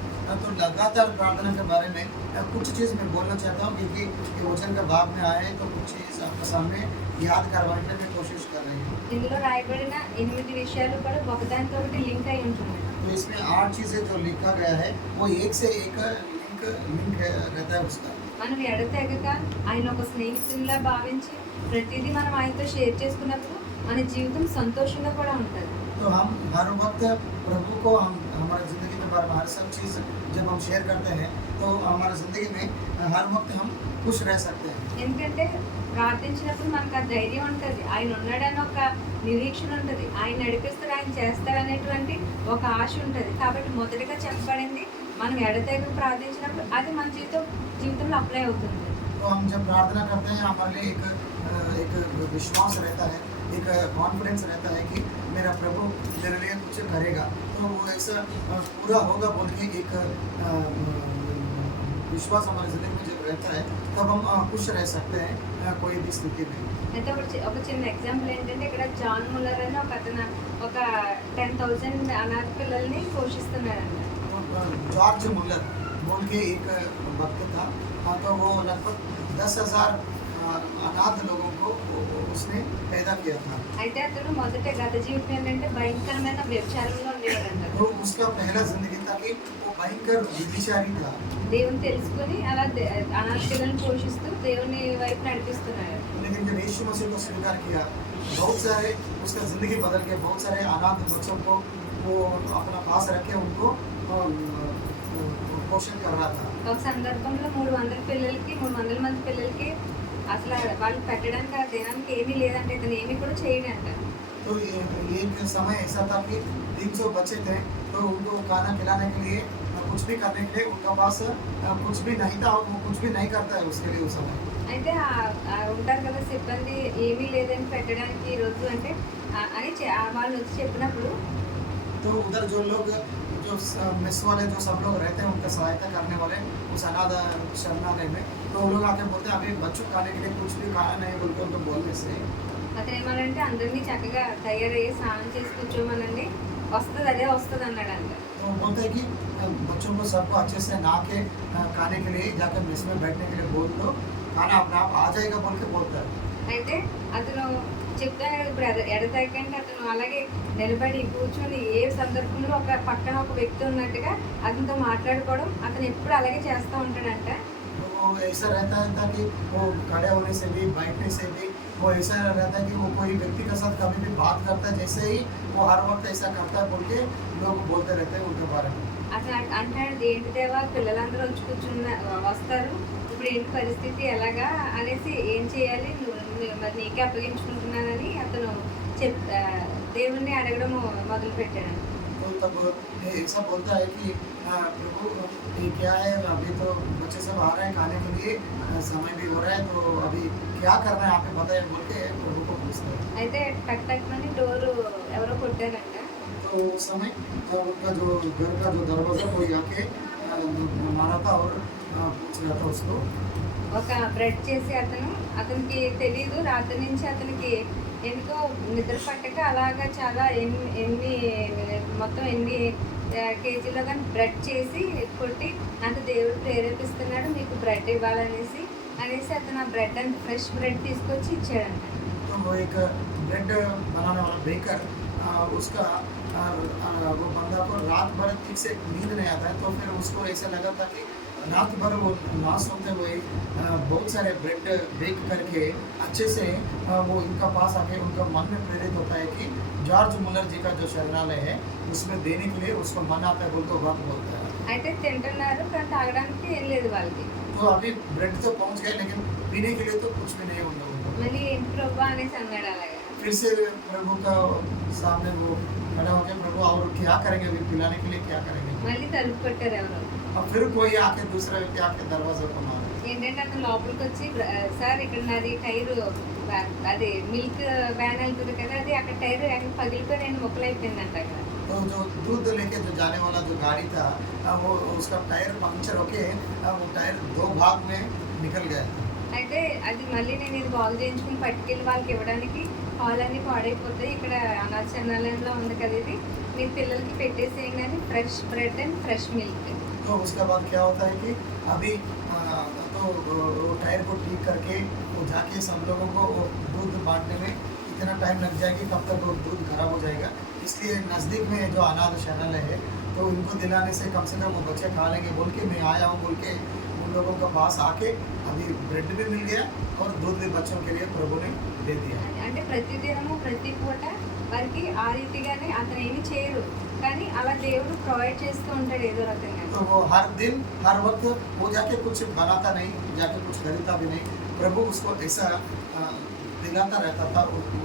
तो लगातार प्रार्थना के बारे में कुछ चीज़ मैं बोलना चाहता हूँ क्योंकि ये वचन का भाग में आए तो कुछ चीज़ आपके सामने याद करवाने की मैं कोशिश कर रही हूँ। ఇందులో రాయబడిన 8 విషయాలు కూడా ఒకదానితో ఒకటి లింక్ అయి ఉంటుంది. तो इसमें 8 चीज़ें जो लिखा गया है वो एक से एक लिंक रहता है उसका। మనం ఎడతెగక ఆయన ఒక స్నేహితునిలా భావించి ప్రతిదీ మనం ఆయనతో షేర్ చేసుకున్నప్పుడు మన జీవితం సంతోషంగా కూడా ఉంటుంది. तो हम हर वक्त प्रभु को हम हमारे ज़िंदगी के बारे में हर सब चीज़ जब हम शेयर करते हैं तो हमारे ज़िंदगी में हर वक्त हम खुश रह सकते हैं। ఎందుకంటే ప్రార్థించినప్పుడు మనకు ఆ ధైర్యం ఉంటుంది, ఆయన ఉన్నాడని ఒక నిరీక్షణ ఉంటుంది, ఆయన నడిపిస్తాడు, ఆయన చేస్తాడు అనేటువంటి ఒక ఆశ ఉంటుంది. కాబట్టి మొదటిగా చెప్పబడింది మనం ఎడతెగక ప్రార్థించినప్పుడు అది మన జీవితంలో అప్లై అవుతుంది. तो हम जब प्रार्थना करते हैं हमारे लिए एक विश्वास रहता है, एक कॉन्फिडेंस रहता है कि मेरा प्रभु मेरे लिए कुछ करेगा, तो वो ऐसा पूरा होगा बोल के एक विश्वास हमारी ज़िंदगी में जब रहता है तब हम खुश रह सकते हैं कोई भी स्थिति में। అయితే ఒక చిన్న ఎగ్జాంపుల్ ఏంటంటే ఇక్కడ జాన్ ముల్లర్ అని ఒక అతను ఒక 10,000 అనాథ పిల్లల్ని పోషిస్తున్నాడంట. जॉर्ज मुलर बोल के एक भक्त था, तो वो लगभग 10,000 अनाथ लोगों को उसने पैदा किया था। అయితే అతను మొదట గత జీవితం ఏంటంటే భయంకరమైన వ్యభిచారంలో ఉండేవాడంట. तो उसका पहला जिंदगी था कि वो भयंकर व्यभिचारी था, దేవుని తెలుసుకొని అలా అనాథ పిల్లల్ని పోషిస్తూ దేవుని వైపు నడిపిస్తున్నాడు. लेकिन जब यीशु मसीह को स्वीकार किया बहुत सारे उसका ज़िंदगी बदल के बहुत सारे अनाथ बच्चों को वो अपना पास रखे उनको पोषण कर रहा था। ఒక సందర్భంలో 300 మంది పిల్లలకి అసలు వాళ్ళు పెట్టడానికి ఆ దినానికి ఏమీ లేదంటే ఇతను ఏమీ కూడా చేయడంట. तो एक समय ऐसा था कि 300 बच्चे थे, तो उनको खाना खिलाने के लिए कुछ भी करने के लिए उनका पास कुछ भी नहीं था और वो कुछ भी नहीं करता है उसके लिए उस समय। అయితే ఉంటారు కదా సిబ్బంది ఏమీ లేదని పెట్టడానికి ఈరోజు అంటే అని వాళ్ళు వచ్చి చెప్పినప్పుడు तो उधर जो लोग जो मेस वाले जो सब लोग रहते हैं उनका सहायता करने वाले उस अनाथ शरणालय में, तो वो लोग आके बोलते हैं अभी बच्चों खाने के लिए कुछ भी खाना नहीं बोल के उनको बोलने से అతను ఏమనంటే అందరినీ చక్కగా తయారయ్యి స్నానం చేసి కూర్చోమనండి, వస్తుంది అదే వస్తుంది అన్నాడంట. तो वो बोलते हैं कि बच्चों को सबको अच्छे से नहा के खाने के लिए जाकर मेस में बैठने के लिए बोल दो, खाना अपने आप आ जाएगा बोल के बोलता है। అయితే అతను చెప్తాను కదా ఇప్పుడు ఎడతెగకంటే అతను అలాగే నిలబడి కూర్చొని ఏ సందర్భంలో ఒక పక్కన ఒక వ్యక్తి ఉన్నట్టుగా అతనితో మాట్లాడుకోవడం అతను ఎప్పుడు అలాగే చేస్తూ ఉంటాడంట. तो वो ऐसा रहता है ताकि वो खड़े होने से भी बैठने से भी वो ऐसा रहता है कि वो कोई व्यक्ति के साथ कभी भी बात करता है जैसे ही वो हर वक्त ऐसा करता है बोल के लोग बोलते रहते हैं उनके बारे में। అతను అంటాడు ఏంటి దేవా పిల్లలందరూ వచ్చి కూర్చున్న వస్తారు, ఇప్పుడు ఏంటి పరిస్థితి ఎలాగా అనేసి ఏం చేయాలి మరి నీకే అప్పగించుకుంటున్నానని అతను దేవుణ్ణి అడగడం మొదలుపెట్టాడు. तो तब ऐसा बोलता है कि प्रभु ये क्या है, अभी तो बच्चे सब आ रहे हैं खाने के लिए, समय भी हो रहा है, तो अभी क्या करना है आप ही बताए बोल के प्रभु को पूछते हैं। అయితే టక్ టక్ అని డోరు ఎవరో కొట్టారంట. तो उस समय उनका जो घर का जो दरवाजा कोई आके मारा था और पूछ रहा था उसको। ఒక బ్రెడ్ చేసి అతనికి తెలీదు రాత్రి నుంచి అతనికి ఎందుకో నిద్ర పట్టక అలాగా చాలా మొత్తం ఎన్ని కేజీలో కానీ బ్రెడ్ చేసి కొట్టి నాకు దేవుడు ప్రేరేపిస్తున్నాడు మీకు బ్రెడ్ ఇవ్వాలనేసి అతను ఆ బ్రెడ్ అంటే ఫ్రెష్ బ్రెడ్ తీసుకొచ్చి ఇచ్చాడంట. तो वो एक ब्रेड बनाने वाला बेकर उसका वो बंदा को रात भर ठीक से नींद नहीं आता है, तो फिर उसको ऐसा लगा था कि रात भर वो ना सोते हुए बहुत सारे ब्रेड बेक करके अच्छे से वो इनका पास आके उनका मन में प्रेरित होता है कि जॉर्ज मुलर जी का जो शरणालय है उसमें देने के लिए उसको मन आता है बोल तो बात बोलता है। అయితే తింటున్నారు కానీ తాగడానికి ఏం లేదు వాళ్ళకి. तो अभी ब्रेड तो पहुंच गए लेकिन पीने के लिए तो कुछ भी नहीं होगा उनको। మళ్ళీ ఏంటి ప్రభు అనేసి అన్నాడు అలాగా. फिर से प्रभु का सामने वो खड़ा हो गया, प्रभु और क्या करेंगे अभी पिलाने के लिए क्या करेंगे। మళ్ళీ తలుపు కొట్టారు ఎవరు. और फिर कोई आके दूसरा व्यक्ति आके दरवाजे को मारा। ఏంటంటే అతను లోపలికి వచ్చి సార్ ఇక్కడ నాది టైరు అది మిల్క్ వ్యాన్ వెళ్తుంది కదా, అది అక్కడ టైర్ పగిలిపోయి 2 ముక్కలు అయిపోయిందంట అక్కడ. तो जो दूध लेके जो जाने वाला जो गाड़ी था वो उसका टायर पंक्चर होके वो टायर 2 भाग में निकल गया। అయితే అది మళ్ళీ నేను ఇది బాగు చేయించుకుని పట్టుకెళ్ళి వాళ్ళకి ఇవ్వడానికి హాలన్నీ పాడైపోతాయి, ఇక్కడ అనాథ శరణాలయంలో ఉంది కదా, ఇది మీ పిల్లలకి పెట్టేసేయండి అని fresh bread and fresh milk. तो उसके बाद क्या होता है कि अभी तो वो टायर को ठीक करके वो जाके सब लोगों को वो दूध बांटने में इतना टाइम लग जाएगी, कब तक वो दूध खराब हो जाएगा, इसलिए नज़दीक में जो अनाथ शरणालय है तो इनको दिलाने से कम वो बच्चे खा लेंगे बोल के मैं आया हूँ बोल के उन लोगों के पास आके अभी ब्रेड भी मिल गया और दूध भी बच्चों के लिए प्रभु ने दे दिया। అంటే ప్రతి దినము ప్రతి పూట వారికి ఆ రీతిగానే అతను ఏమి చేయరు కానీ అలా దేవుడు ప్రొవైడ్ చేస్తూ ఉంటాడు ఏదో రకంగా. तो वो हर दिन हर वक्त वो जाके कुछ बनाता नहीं, जाके कुछ खरीदता भी नहीं, प्रभु उसको ऐसा दिलाता रहता था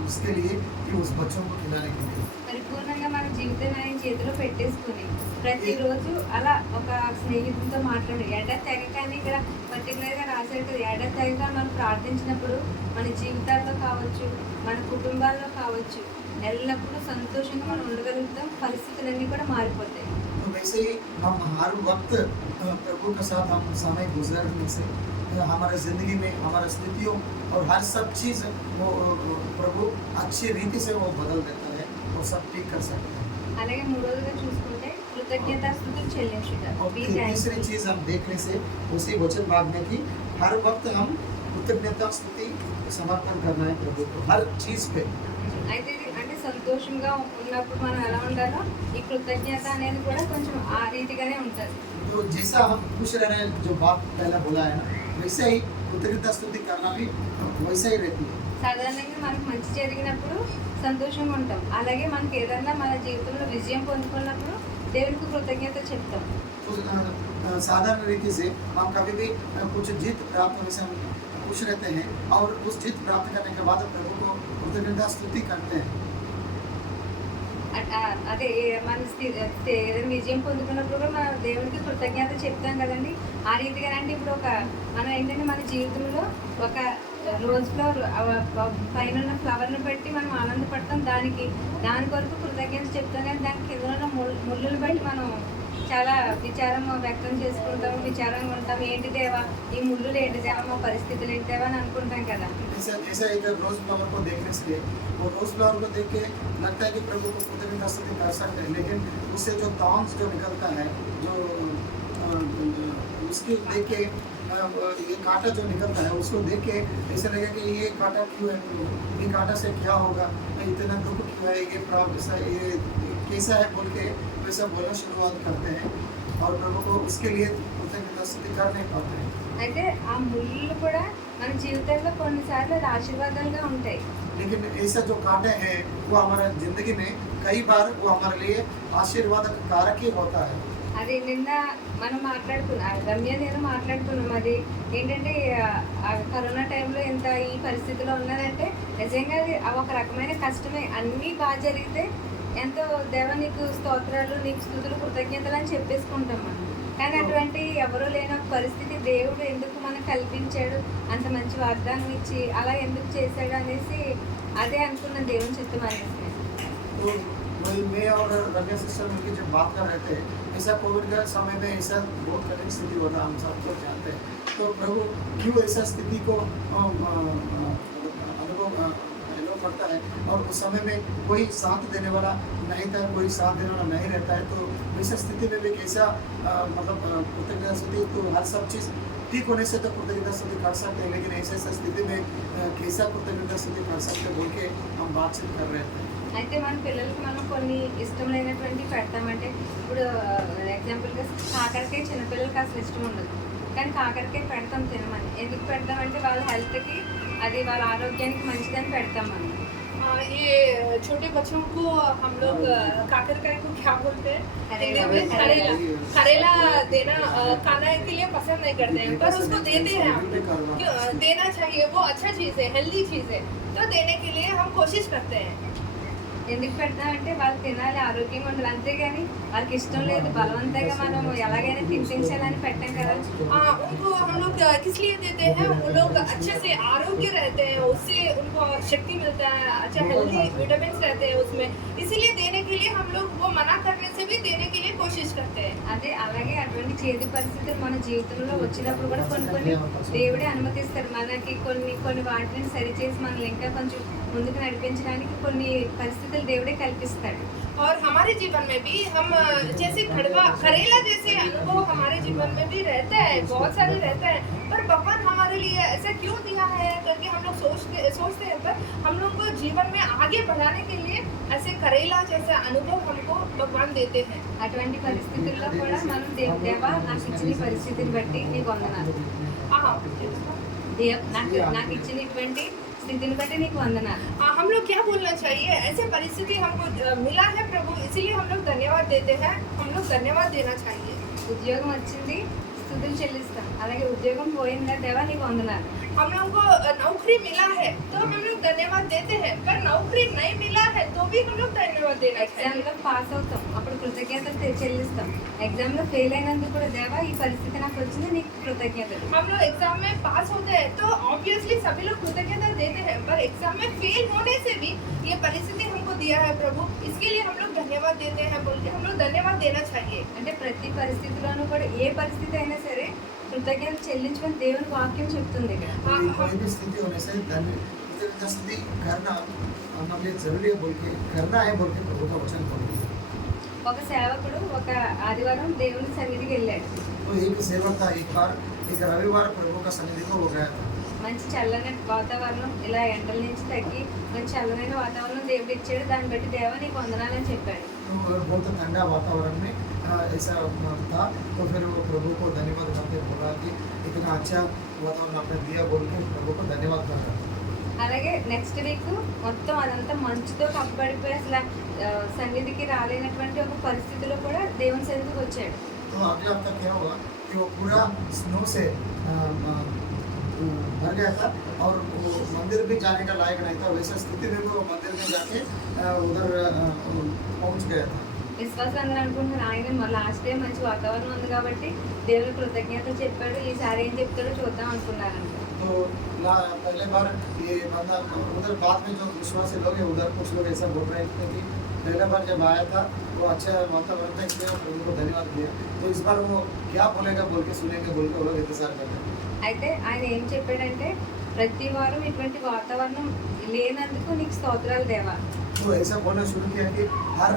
उसके लिए कि उस बच्चों को खिलाने के लिए। పరిపూర్ణంగా మన జీవితాన్ని ఆయన చేతిలో పెట్టేసుకుని ప్రతిరోజు అలా ఒక స్నేహితులతో మాట్లాడు ఎడ తెగక అని ఇక్కడ పర్టికులర్గా రాశారు కదా, ఎడ తెగక మనం ప్రార్థించినప్పుడు మన జీవితాల్లో కావచ్చు మన కుటుంబాల్లో కావచ్చు ఎల్లప్పుడూ సంతోషంగా మనం ఉండగలుగుతాం, పరిస్థితులన్నీ కూడా మారిపోతాయి. तो वैसे ही हम हर वक्त प्रभु के साथ हम समय गुजरने से हमारे ज़िंदगी में हमारे स्थितियों और हर सब चीज़ वो प्रभु अच्छी रीति से वो बदल देता है और सब ठीक कर सकते हैं। అలాగే మూడోదిగా చూసుకుంటే కృతజ్ఞతాస్తుతులు చెల్లించుట. और Be तीसरी thankful. चीज़ हम देखने से उसी वचन भाग में कि हर वक्त हम कृतज्ञता स्तुति समर्पण करना है प्रभु को हर चीज़ पे। అయితే ఇది అంటే సంతోషంగా ఉన్నప్పుడు మనం ఎలా ఉండాలో ఈ కృతజ్ఞత అనేది కూడా కొంచెం ఆ రీతిగానే ఉంటుంది. तो जैसा हम खुश रहने जो बात पहले बोला है ना, वैसे ही कृतज्ञता स्तुति करना भी वैसा ही रहती है। సాధారణంగా మనకు మంచి జరిగినప్పుడు సంతోషంగా ఉంటాం, అలాగే మనకి ఏదైనా మన జీవితంలో విజయం పొందుకున్నప్పుడు దేవునికి కృతజ్ఞత చెప్తాం. तो साधारण रीति से हम कभी भी कुछ जीत प्राप्त होने से हम खुश रहते हैं और उस जीत प्राप्त करने के बाद प्रभु को कृतज्ञता स्तुति करते हैं। అదే మన ఏదైనా విజయం పొందుకున్నప్పుడు కూడా మన దేవునికి కృతజ్ఞత చెప్తాం కదండి. ఆ రీతిగా అంటే ఇప్పుడు మనం ఏంటంటే మన జీవితంలో ఒక రోజ్ ఫ్లవర్ పైన ఉన్న ఫ్లవర్ని బట్టి మనం ఆనందపడతాం, దాని కొరకు కృతజ్ఞత చెప్తాం. కానీ దాని కింద ఉన్న ముళ్ళుని బట్టి మనం చాలా విచారం వ్యక్తం చేసుకుంటాం, విచారంగా ఉంటాం. ఏంటి దేవా ఈ ముళ్ళు ఏంటి దేవా, మా పరిస్థితులు ఏంటి దేవా అని అనుకుంటాం కదా. जैसे एक रोज फ्लावर को देखने से वो रोज फ्लावर को देख के लगता है कि प्रभु को कृतज्ञता स्तुति कर सकते हैं, लेकिन उससे जो थॉर्न्स जो निकलता है, जो उसके देख के ये कांटा जो निकलता है उसको देख के ऐसा लगेगा कि ये कांटा क्यों है, ये कांटा से क्या होगा, इतना दुख क्यों है, ये प्रॉब्लम ये कैसा है बोल के वैसा बोलना शुरुआत करते हैं और प्रभु को उसके लिए कृतज्ञता स्तुति कर नहीं पाते हैं। అయితే ఆ ముళ్ళు కూడా మన జీవితంలో కొన్నిసార్లు అది ఆశీర్వాదాలుగా ఉంటాయి. लेकिन ऐसा जो कांटे हैं वो हमारे जिंदगी में कई बार वो हमारे लिए आशीर्वाद कारक ही होता है। అది నిన్న మనం మాట్లాడుకున్నాం, రమ్య నేను మాట్లాడుకున్నాం. అది ఏంటంటే ఆ కరోనా టైంలో ఎంత ఈ పరిస్థితిలో ఉన్నదంటే నిజంగా అది ఒక రకమైన కష్టమే. అన్నీ బాగా జరిగితే ఎంతో దేవా నీకు స్తోత్రాలు, నీకు స్తుతులు, కృతజ్ఞతలు అని చెప్పేసుకుంటాం మనం. కానీ అటువంటి ఎవరూ లేని ఒక పరిస్థితి దేవుడు ఎందుకు మనకు కల్పించాడు, అంత మంచి వాగ్దానం ఇచ్చి అలా ఎందుకు చేశాడు అనేసి అదే అనుకున్న దేవుని చిత్తం అనేసి. तो वही मैं और रम्या सिस्टर मिलकर जब बात कर रहे थे, ऐसा कोविड का समय में ऐसा बहुत कठिन स्थिति होता, हम सब लोग जानते हैं। तो प्रभु क्यों ऐसा स्थिति को अनुभव करता है और उस समय में कोई साथ देने वाला नहीं था, कोई साथ देने वाला नहीं रहता है, तो वैसा स्थिति में भी कैसा मतलब कृतज्ञता स्तुति, तो हर सब चीज़ ठीक होने से तो कृतज्ञता स्तुति कर सकते हैं, लेकिन ऐसे स्थिति में कैसा कृतज्ञता स्तुति कर सकते बोल के हम बातचीत कर रहे थे। అయితే మన పిల్లలకి మనం కొన్ని ఇష్టం లేనటువంటి పెడతామంటే, ఇప్పుడు ఎగ్జాంపుల్గా కాకరకాయ చిన్నపిల్లలకి అసలు ఇష్టం ఉండదు, కానీ కాకరకాయ పెడతాం తినమని. ఎందుకు పెడతామంటే వాళ్ళ హెల్త్కి, అది వాళ్ళ ఆరోగ్యానికి మంచిదని పెడతాం మనం. ये छोटे बच्चों को हम लोग काकरकाय को क्या बोलते हैं, करेला। करेला देना खाने के लिए पसंद नहीं करते हैं, पर उसको देते हैं हम लोग। देना चाहिए, वो अच्छा चीज़ है, हेल्दी चीज़ है, तो देने के लिए हम कोशिश करते हैं। ఎందుకు పెడతామంటే వాళ్ళు తినాలి, ఆరోగ్యంగా ఉండాలి. అంతేగాని వాళ్ళకి ఇష్టం లేదు బలవంతంగా మనం ఎలాగైనా తినిపించాలని పెట్టాం కదా. उनको हम लोग किस लिए देते हैं, वो लोग अच्छे से आरोग्य रहते हैं, उससे उनको शक्ति मिलता है, अच्छा हेल्दी विटामिन रहते हैं उसमें, इसीलिए देने के लिए हम लोग वो मना करने से भी देने के लिए कोशिश करते हैं। అదే అలాగే అటువంటి చేదు పరిస్థితులు మన జీవితంలో వచ్చినప్పుడు కూడా కొన్ని దేవుడే అనుమతిస్తాడు. మనకి కొన్ని వాటిని సరిచేసి మనల్ని ఇంకా కొంచెం ముందుకు నడిపించడానికి కొన్ని పరిస్థితులు దేవుడే కల్పిస్తాడు. और हमारे जीवन में भी हम जैसे करेला जैसे अनुभव हमारे जीवन में भी रहता है, बहुत सारे रहता है, पर भगवान हमारे लिए ऐसा क्यों दिया है करके हम लोग सोचते हैं। पर हम लोग को जीवन में आगे बढ़ाने के लिए ऐसे करेला जैसा अनुभव हमको भगवान देते हैं। అటువంటి పరిస్థితుల్లో కూడా మనం దేవా నాకు ఇచ్చిన పరిస్థితిని బట్టి నీకు వందనాలు, నాకు ఇచ్చిన ఇటువంటి స్థితిని బట్టి నీకు వందనాలు. हम लोग क्या बोलना चाहिए, ऐसे परिस्थिति हमको मिला है प्रभु, इसीलिए हम लोग धन्यवाद देते हैं, हम लोग धन्यवाद देना चाहिए। ఉద్యోగం వచ్చింది, స్థుతులు చెల్లిస్తాం. అలాగే ఉద్యోగం పోయిందా దేవా నీకు వందనాలు. हम लोग को नौकरी मिला है तो हम लोग धन्यवाद देते हैं, पर नौकरी नहीं मिला है तो भी हम लोग धन्यवाद देना चाहिए। ఎగ్జామ్లో పాస్ అవుతాం, అప్పుడు కృతజ్ఞతలు చెల్లిస్తాం. ఎగ్జామ్లో ఫెయిల్ అయినందుకు కూడా దేవా ఈ పరిస్థితి నాకు వచ్చింది నీకు కృతజ్ఞతలు. हम लोग एग्जाम में पास होते हैं तो ऑब्वियसली सभी लोग कृतज्ञता देते हैं, पर एग्जाम में फेल होने से भी ये परिस्थिति हमको दिया है प्रभु, इसके लिए हम लोग धन्यवाद देते हैं बोल के हम लोग धन्यवाद देना चाहिए। అంటే ప్రతి పరిస్థితిలోనూ కూడా ఏ పరిస్థితి అయినా సరే కృతజ్ఞతలు చెల్లించమని దేవుని వాక్యం చెప్తుంది ఇక్కడ. कोई भी स्थिति होने से कृतज्ञता स्तुति करना हमारे लिए जरूरी है बोल के करना है बोल के प्रभु का वचन बोलते हैं। ఒక సేవకుడు ఒక ఆదివారం దేవుని సన్నిధికి వెళ్ళాడు. तो एक सेवक था, एक बार एक रविवार प्रभु का सन्निधि को हो गया था। మంచి చల్లని వాతావరణం, ఇలా ఎండల నుంచి తగ్గి మంచి చల్లనైన వాతావరణం దేవుడు ఇచ్చాడు. దాన్ని బట్టి దేవా నీకు వందనాలని చెప్పాడు. तो बहुत ठंडा वातावरण में ऐसा था, तो फिर वो प्रभु को धन्यवाद करके बोला कि इतना अच्छा वातावरण आपने दिया बोल के प्रभु को धन्यवाद करता। అలాగే నెక్స్ట్ వీక్ మొత్తం అదంతా మంచుతో కప్పబడిపోయి అసలు సన్నిధికి రాలేనటువంటి ఒక పరిస్థితిలో కూడా దేవుని సన్నిధికి వచ్చాడు. तो अगले हफ्ता क्या होगा कि वो पूरा स्नो से भर गया था और वो मंदिर भी जाने का लायक नहीं था। वैसा स्थिति में वो मंदिर में जाके उधर पहुंच गया था। విశ్వాసం అందరూ అనుకుంటున్నారు ఆయన లాస్ట్ టైం మంచి వాతావరణం ఉంది కాబట్టి దేవుని కృతజ్ఞతలు చెప్పాడు, ఈసారి ఏం చెప్తాడో చూద్దాం అనుకున్నారంట. तो पहले बार ये बंदा उधर बाद में जो विश्वासी लोग हैं उधर कुछ लोग ऐसा बोल रहे थे कि पहला बार जब आया था वो अच्छा वातावरण था इसलिए प्रभु को धन्यवाद दिया। तो इस बार वो क्या बोलेगा बोल के सुनेंगे बोल के वो लोग इंतजार कर रहे हैं। అయితే ఆయన ఏం చెప్పాడంటే ప్రతి వారం ఇటువంటి వాతావరణం లేనందుకు నీకు స్తోత్రాలు దేవా. तो ऐसा बोलना शुरू किया कि हर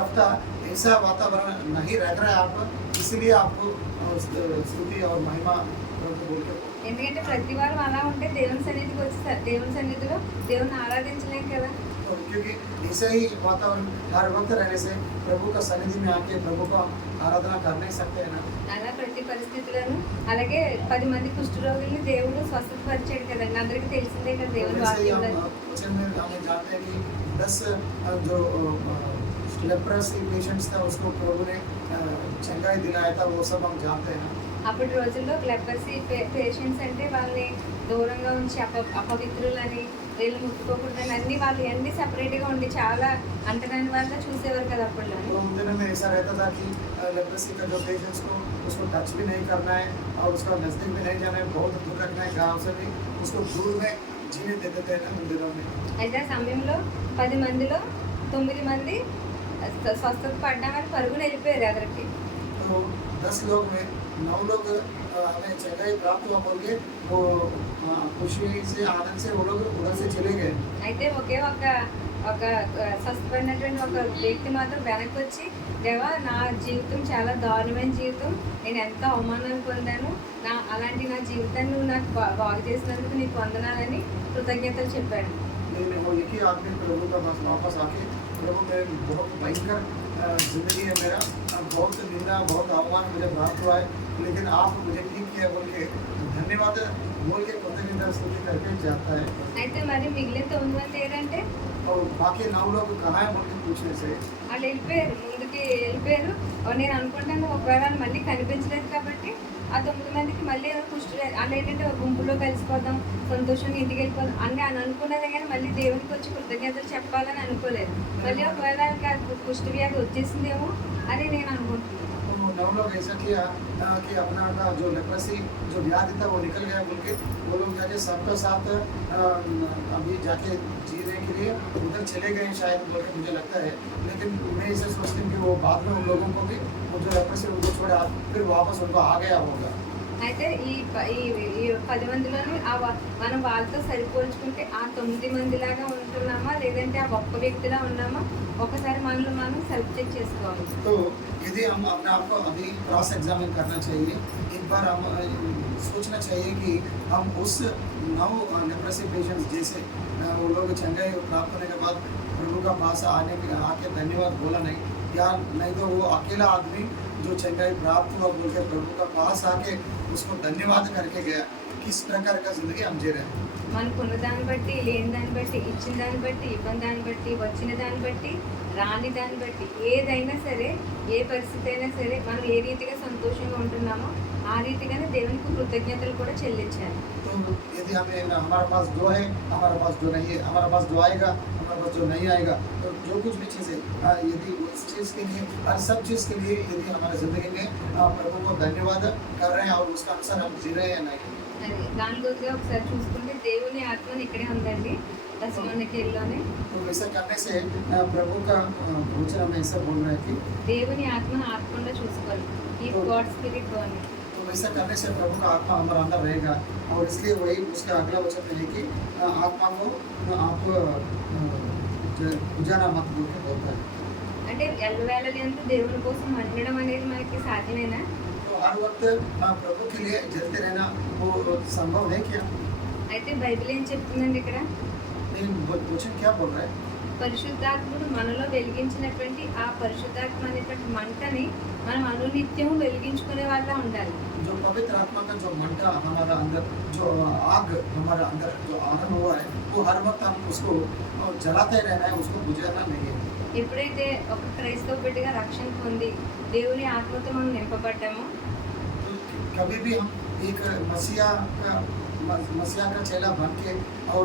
हफ्ता ऐसा वातावरण नहीं रह रहा है आप, इसलिए आपको स्तुति और महिमा प्रभु बोल के। ఎందుకంటే ప్రతి వారం అలా ఉంటే దేవుని సన్నిధికి వచ్చి దేవుని సన్నిధిలో దేవుని ఆరాధించలేం కదా. तो क्योंकि ऐसे ही वातावरण हर वक्त रहने से प्रभु का सन्निधि में आके प्रभु का आराधना कर नहीं सकते हैं ना। అలా ప్రతి పరిస్థితులను అలాగే 10 మంది కుష్ఠరోగుల్ని దేవుడు స్వస్థపరిచాడు కదండి, అందరికీ తెలిసిందే కదా దేవుని वैसे ही వాక్యంలో. हम वचन में हमें जानते हैं कि 10 जो लेप्रोसी पेशेंट्स था उसको प्रभु ने चंगाई दिलाया था, वो सब हम जानते हैं ना। అప్పటి రోజుల్లో లెపర్సీ పేషెంట్స్ అంటే వాళ్ళని దూరంగా ఉంచి అపవిత్రులని వీళ్ళు ముట్టుకోకూడదని అన్ని వాళ్ళు అన్ని సపరేట్గా ఉండి చాలా అంటరాని వాళ్ళ చూసేవారు కదా అప్పుడు. तो उन दिनों में ऐसा रहता था कि लेप्रोसी का जो पेशेंट्स को उसको टच भी नहीं करना है और उसका नज़दीक भी नहीं जाना है, बहुत दूर रखना है, गाँव से भी उसको दूर में जीने देते थे ना उन दिनों में। అయితే ఆ సమయంలో 10 మందిలో 9 మంది స్వస్థత పడ్డామని పరుగుని వెళ్ళిపోయారు ఎదరికి. तो 10 लोग में 9 लोग हमें चंगाई प्राप्त हुआ बोल के वो खुशी से आनंद से वो लोग उधर से चले गए। అయితే ఒకే ఒక స్వస్థపడినటువంటి ఒక వ్యక్తి మాత్రం వెనక్కి వచ్చి దేవా నా జీవితం చాలా దారుణమైన జీవితం, నేను ఎంత అవమానాన్ని పొందాను, అలాంటి నా జీవితాన్ని నువ్వు నాకు బాగు చేసినందుకు నీకు వందనాలని కృతజ్ఞతలు చెప్పాడు. लेकिन वो एक ही आदमी प्रभु का पास वापस आके प्रभु मेरे बहुत भयंकर जिंदगी है, मेरा बहुत निंदा बहुत अवमान मुझे प्राप्त हुआ है, लेकिन आप मुझे ठीक किया बोल के धन्यवाद बोल के कृतज्ञता स्तुति करके जाता है। అయితే మరి మిగిలిన 9 మంది ఏంటంటే और बाकी 9 लोग कहाँ है बोल के पूछने से వాళ్ళు వెళ్ళిపోయారు, ముందుకి వెళ్ళిపోయారు. నేను అనుకుంటాను ఒకవేళ వాళ్ళు మళ్ళీ కనిపించలేదు కాబట్టి ఆ 9 మందికి మళ్ళీ ఎవరు కుష్టి వాళ్ళు ఏంటంటే ఒక గుంపులో కలిసిపోదాం, సంతోషంగా ఇంటికి వెళ్ళిపోదాం అని అనుకున్నదే కానీ మళ్ళీ దేవునికి వచ్చి కృతజ్ఞతలు చెప్పాలని అనుకోలేదు. మళ్ళీ ఒకవేళ కుష్టి వ్యాధి వచ్చేసిందేమో అని నేను అనుకుంటున్నాను. तो 9 लोग ऐसा किया कि अपना का जो लेप्रोसी जो व्याधि था वो निकल गया बोल के वो लोग जाके सबका साथ अभी जाके जीने के लिए उधर चले गए शायद बोल के मुझे लगता है। लेकिन मैं इसे सोचती हूँ कि वो बाद में उन लोगों को भी वो जो लेप्रोसी उनको छोड़ा फिर वापस उनको आ गया होगा। అయితే ఈ 10 మందిలోని మనం వాళ్ళతో సరిపోల్చుకుంటే ఆ 9 మందిలాగా ఉంటున్నామా లేదంటే ఆ ఒక్క వ్యక్తిలా ఉన్నామా ఒకసారి మనలో మనం సెల్ఫ్ చెక్ చేసుకోవాలి. तो यदि हम अपने आप को अभी क्रॉस एग्जामिन करना चाहिए, एक बार हम सोचना चाहिए कि हम उस 9 लेप्रोसी पेशेंट्स जैसे वो लोग चंगाई प्राप्त होने के बाद प्रभु का पास आके धन्यवाद बोला नहीं, या नहीं तो वो अकेला आदमी जो चंगाई प्राप्त हुआ बोल के प्रभु का पास आके उसको धन्यवाद करके गया, किस प्रकार का जिंदगी हम जी रहे हैं। మనకున్న దాన్ని బట్టి లేని దాన్ని బట్టి ఇచ్చిన దాన్ని బట్టి ఇవ్వని దాన్ని బట్టి వచ్చిన దాన్ని బట్టి రాని దాన్ని బట్టి ఏదైనా సరే ఏ పరిస్థితి అయినా సరే మనం ఏ రీతిగా సంతోషంగా ఉంటున్నామో ఆ రీతిగానే దేవునికి కృతజ్ఞతలు కూడా చెల్లించాలి. तो यदि हमें हमारे पास जो है हमारे पास जो नहीं है, हमारे पास जो आएगा हमारे पास जो नहीं आएगा, तो जो कुछ भी चीज़ है यदि उस चीज़ के लिए हर सब चीज़ के लिए यदि हमारे ज़िंदगी में प्रभु को धन्यवाद कर रहे हैं और उसका अनुसार हम जी रहे हैं नहीं। అది దాని గురించి ఒకసారి చూసుకుంటే దేవుని ఆత్మని ఇక్కడే ఉందండి దశలోనికెళ్ళలోనే. तो वैसा करने से प्रभु का वचन हमें ऐसा बोल रहा है कि దేవుని ఆత్మను ఆత్మలో చూసుకోవాలి, ఈ गाड स्पिरिट అని. तो वैसा करने से प्रभु का आत्मा हमारे अंदर रहेगा और इसलिए वही उसका अगला वचन है कि आत्मा को आप पूजाना मत बोल के बोलता है। అంటే ఎల్లవేళలి అంతా దేవుని కోసం మండడం అనేది మనకి సాధ్యమేనా? तो हर वक्त प्रभु के लिए जलते रहना वो संभव है क्या? అయితే బైబిల్ ఏం చెప్తుందండి ఇక్కడ? लेकिन वचन क्या बोल रहा है? పరిశుద్ధాత్ముడు మనలో వెలిగించినటువంటి ఆ పరిశుద్ధాత్మ అనేటువంటి మంటని మనం అనునిత్యం వెలిగించుకునే వాళ్ళ ఉండాలి. जो पवित्र आत्मा का जो मंटा हमारा अंदर जो आग हमारा अंदर जो आनंद हुआ है वो हर वक्त हम उसको जलाते रहना है, उसको बुझाना नहीं है। ఎప్పుడైతే ఒక క్రైస్తవ బిడ్డగా రక్షణ పొంది దేవుని ఆత్మతో మనం నింపబడ్డామో तो कभी भी हम एक मसीहा का चेला बन के और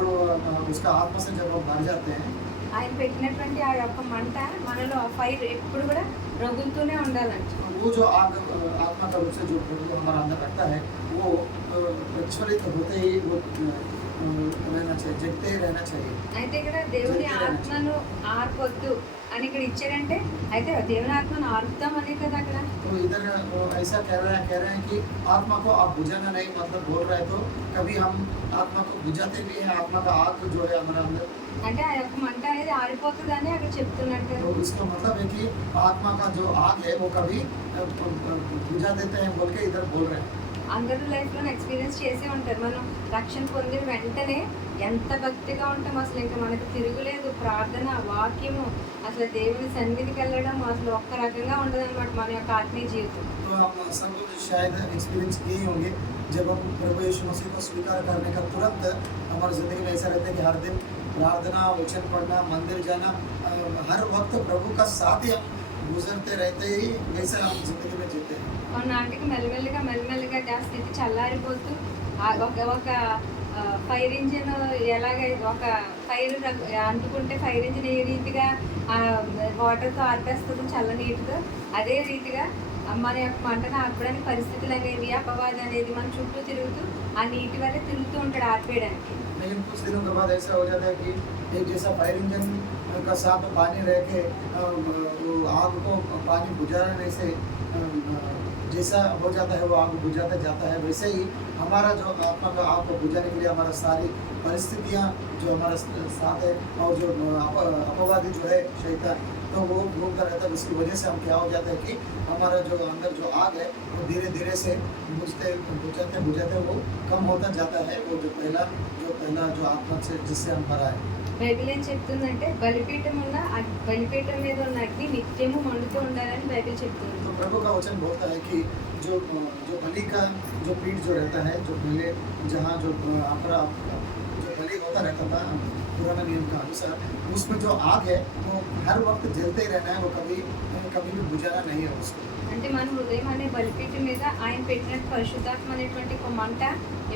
उसका आत्मा से जब हम भर जाते हैं, ఆయన పెట్టినటువంటి ఆ యొక్క మంట మనలో ఆ ఫైర్ ఎప్పుడు కూడా రగులుతూనే ఉండాలంట. वो जो आग आत्मा का रूप से जो प्रभु हमारा अंदर रखता है, वो प्रज्वलित होते ही वो रहना चाहिए, जगते ही रहना चाहिए। అయితే ఇక్కడ దేవుని ఆత్మను ఆర్పొద్దు అని ఇక్కడ ఇచ్చారంటే అయితే దేవుని ఆత్మను ఆర్పుతాం అనే కదా అక్కడ. तो इधर ऐसा कह रहे हैं कि आत्मा को आप बुझाना नहीं, मतलब बोल रहे हैं तो कभी हम आत्मा को बुझाते भी हैं, आत्मा का आग जो है हमारा अंदर, అంటే ఆ యొక్క మంట అనేది ఆరిపోతుందని అక్కడ చెప్తున్నట్టు. तो इसका मतलब है कि आत्मा का जो आग है वो कभी बुझा देते हैं बोल के इधर बोल रहे हैं। అందరూ లైఫ్లో ఎక్స్పీరియన్స్ చేసే ఉంటారు. మనం రక్షణ పొందిన వెంటనే ఎంత భక్తిగా ఉంటాం, అసలు ఇంకా మనకు తిరుగులేదు. ప్రార్థన, వాక్యము, అసలు దేవుని సన్నిధికి వెళ్ళడం అసలు ఒక్క రకంగా ఉండదు అనమాట మన యొక్క ఆత్మీయ జీవితం. तो हम सब लोग शायद एक्सपीरियंस किए ही होंगे, जब हम प्रभु यीशु मसीह को स्वीकार करने का तुरंत हमारी ज़िंदगी में ऐसा रहता है कि हर दिन प्रार्थना, वचन पढ़ना, मंदिर जाना, हर वक्त प्रभु का साथ ही हम गुजरते रहते ही वैसे हम ज़िंदगी में जीते हैं। కొన్నాటికి మెల్లమెల్లగా ఆ స్థితి చల్లారిపోతూ ఒక ఫైర్ ఇంజిన్ ఎలాగైతే ఒక ఫైర్ అంటుకుంటే ఫైర్ ఇంజిన్ ఏ రీతిగా వాటర్తో ఆర్పేస్తుందో చల్లనీటితో, అదే రీతిగా మన యొక్క మంటను ఆర్పడానికి పరిస్థితులు అనేవి, అపవాదం అనేది మన చుట్టూ తిరుగుతూ ఆ నీటి వల్ల తిరుగుతూ ఉంటాడు ఆర్పేయడానికి. लेकिन कुछ दिनों के बाद ऐसा हो जाता है कि एक जैसा फायर इंजन का साथ पानी रह के वो आग को पानी बुझाने से जैसा हो जाता है वो आग बुझाता जाता है, वैसे ही हमारा जो आत्मा का आग को बुझाने के लिए हमारा सारी परिस्थितियाँ जो हमारे साथ है और जो अपवादी जो है शैतान, तो वो घूमता रहता है। उसकी वजह से हम क्या हो जाता है कि हमारा जो अंदर जो आग है वो धीरे धीरे से बुझाते वो कम होता जाता है। वो जो पहला जो आत्मा से जिससे हम भरा है। బైబిల్ ఏం చెప్తుందంటే బలిపీఠం ఉన్న బలిపీఠం మీద ఉన్న అగ్ని నిత్యము మండుతూ ఉండాలని బైబిల్ చెప్తుంది. तो प्रभु का वचन बोलता है कि जो बलि का जो पीठ जो रहता है, जो पहले जहाँ जो अपरा जो बलि होता रहता था पुराना नियम का अनुसार, उसमें जो आग है वो हर वक्त जलते ही रहना है, वो कभी भी बुझाना नहीं है उसको। అంటే మన హృదయం అనే బలిపీఠం మీద ఆయన పెట్టినట్టు పరిశుద్ధాత్మ అనేటువంటి ఒక మంట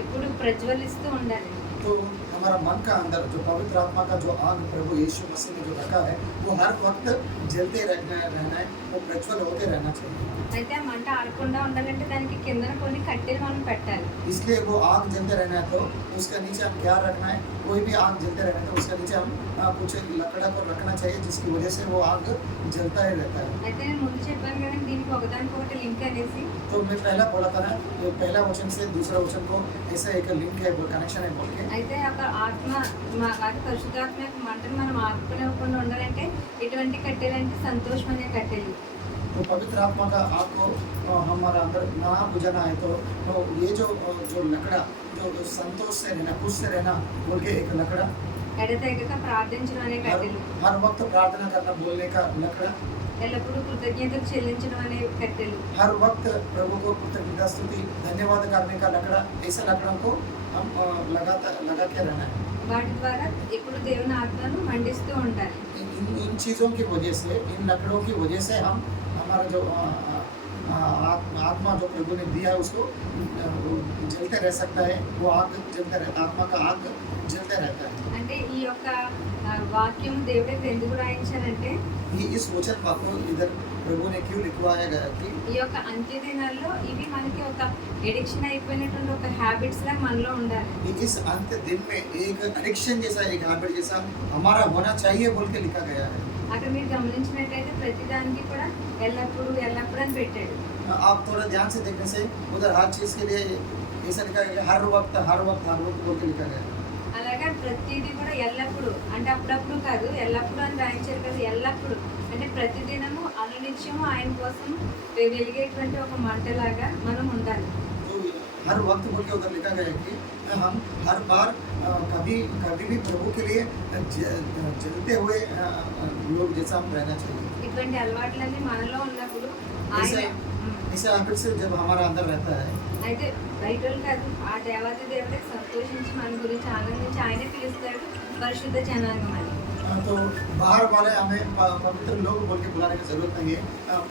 ఎప్పుడు ప్రజ్వలిస్తూ ఉండాలి. तो हमारा मन का अंदर जो पवित्र आत्मा का जो आग प्रभु यीशु मसीह ने जो रखा है वो हर वक्त जलते रहना है, वो प्रज्वल होते रहना चाहिए। అయితే ఆ మంట ఆరకుండా ఉండాలంటే దానికి కిందన కొన్ని కట్టెలు మనం పెట్టాలి. इसलिए वो आग जलते रहना है तो उसका नीचे हम क्या रखना है, कोई भी आग जलते रहना है तो उसका नीचे हम कुछ लकड़ा को रखना चाहिए, जिसकी वजह से वो आग जलता ही रहता है। అయితే నేను ముందు చెప్పాను కదండి దీనికి ఒకదానికొకటి లింక్ అనేసి. तो मैं पहला बोला था ना, पहला वचन से दूसरा वचन को ऐसा एक लिंक है, कनेक्शन है बोल के। అయితే ఒక ఆత్మ అది పరిశుద్ధాత్మ యొక్క మంటను మనం ఆర్పనివ్వకుండా ఉండాలంటే ఎటువంటి కట్టెలు అంటే సంతోషం అనే కట్టెలు. तो पवित्र आत्मा का आग को हमारा अंदर ना बुझाना है तो ये जो लकड़ा जो संतोष से रहना, खुश से रहना बोल के एक लकड़ा, ఎడతెగక ప్రార్థించడం అనే కట్టెలు, हर वक्त प्रार्थना करना बोलने का लकड़ा, ఎల్లప్పుడూ కృతజ్ఞతలు చెల్లించడం అనే కట్టెలు, हर वक्त प्रभु को कृतज्ञता स्तुति धन्यवाद करने का लकड़ा, ऐसा लकड़ा को हम लगा के रहना है। వాటి ద్వారా ఎప్పుడు దేవుని ఆత్మను మండిస్తూ ఉండాలి. इन चीज़ों की वजह से, इन लकड़ों की वजह से हम हमारा जो आत्मा जो प्रभु ने दिया है उसको जलते रह सकता है, वो आग जलते रहता, आत्मा का आग जलते रहता है। అంటే ఈ యొక్క వాక్యం దేవుడు ఇక్కడ ఎందుకు రాయించారంటే ये इस वचन को इधर प्रभु ने क्यों लिखवाया गया कि ఈ యొక్క అంత్య దినాల్లో ఇవి మనకి ఒక ఎడిక్షన్ అయిపోయినటువంటి ఒక హ్యాబిట్స్ లాగా మనలో ఉండాలి. इस अंत दिन में एक एडिक्शन जैसा, एक हैबिट जैसा हमारा होना चाहिए बोल के लिखा गया है। అక్కడ మీరు गमनिంచినట్లయితే ప్రతిదానికి కూడా ఎల్లప్పుడూ అని పెట్టాడు. आप थोड़ा ध्यान से देखने से उधर हर चीज़ के लिए ऐसा लिखा गया, हर वक्त बोल के लिखा गया। అలాగా ప్రతిదీ కూడా ఎల్లప్పుడూ అంటే అప్పుడప్పుడు కాదు, ఎల్లప్పుడూ అని రాయించారు కదా. ఎల్లప్పుడూ అంటే ప్రతిదినము అనునిత్యము ఆయన కోసం వెలిగేటువంటి ఒక మంటలాగా మనం ఉండాలి. तो हर वक्त बोल के उधर लिखा गया है कि हम हर बार कभी भी प्रभु के लिए जलते हुए लोग जैसा हम रहना चाहिए। ఇటువంటి అలవాట్లన్నీ మనలో ఉన్నప్పుడు ऐसे ఆయన ऐसे हैबिट से जब हमारा अंदर रहता है అయితే బయట వాళ్ళు కాదు, ఆ దేవాది దేవుడే సంతోషించి మన గురించి ఆనందించి ఆయనే పిలుస్తాడు పరిశుద్ధ జనాంగం అని. तो बाहर वाले हमें पवित्र लोग बोल के बुलाने की जरूरत नहीं है।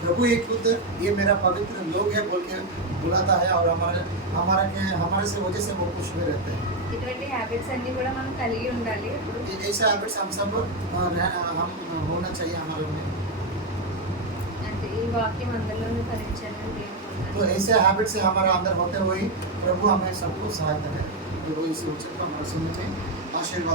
प्रभु एक खुद ये मेरा पवित्र लोग है बोल के बुलाता है और हमारे से वजह से वो खुश में रहते हैं। ఇటువంటి హ్యాబిట్స్ అన్నీ కూడా మనం కలిగి ఉండాలి ఇప్పుడు ऐसे हैबिट्स हम सब हम होना चाहिए हमारे में। అంటే ఈ వాక్యం అందరిలోనూ ఫలించాలని దేవుడు तो ऐसे हैबिट से हमारा अंदर होते हुए प्रभु हमें सबको सहायता है। तो इस वचन को हमारे सुनने में आशीर्वाद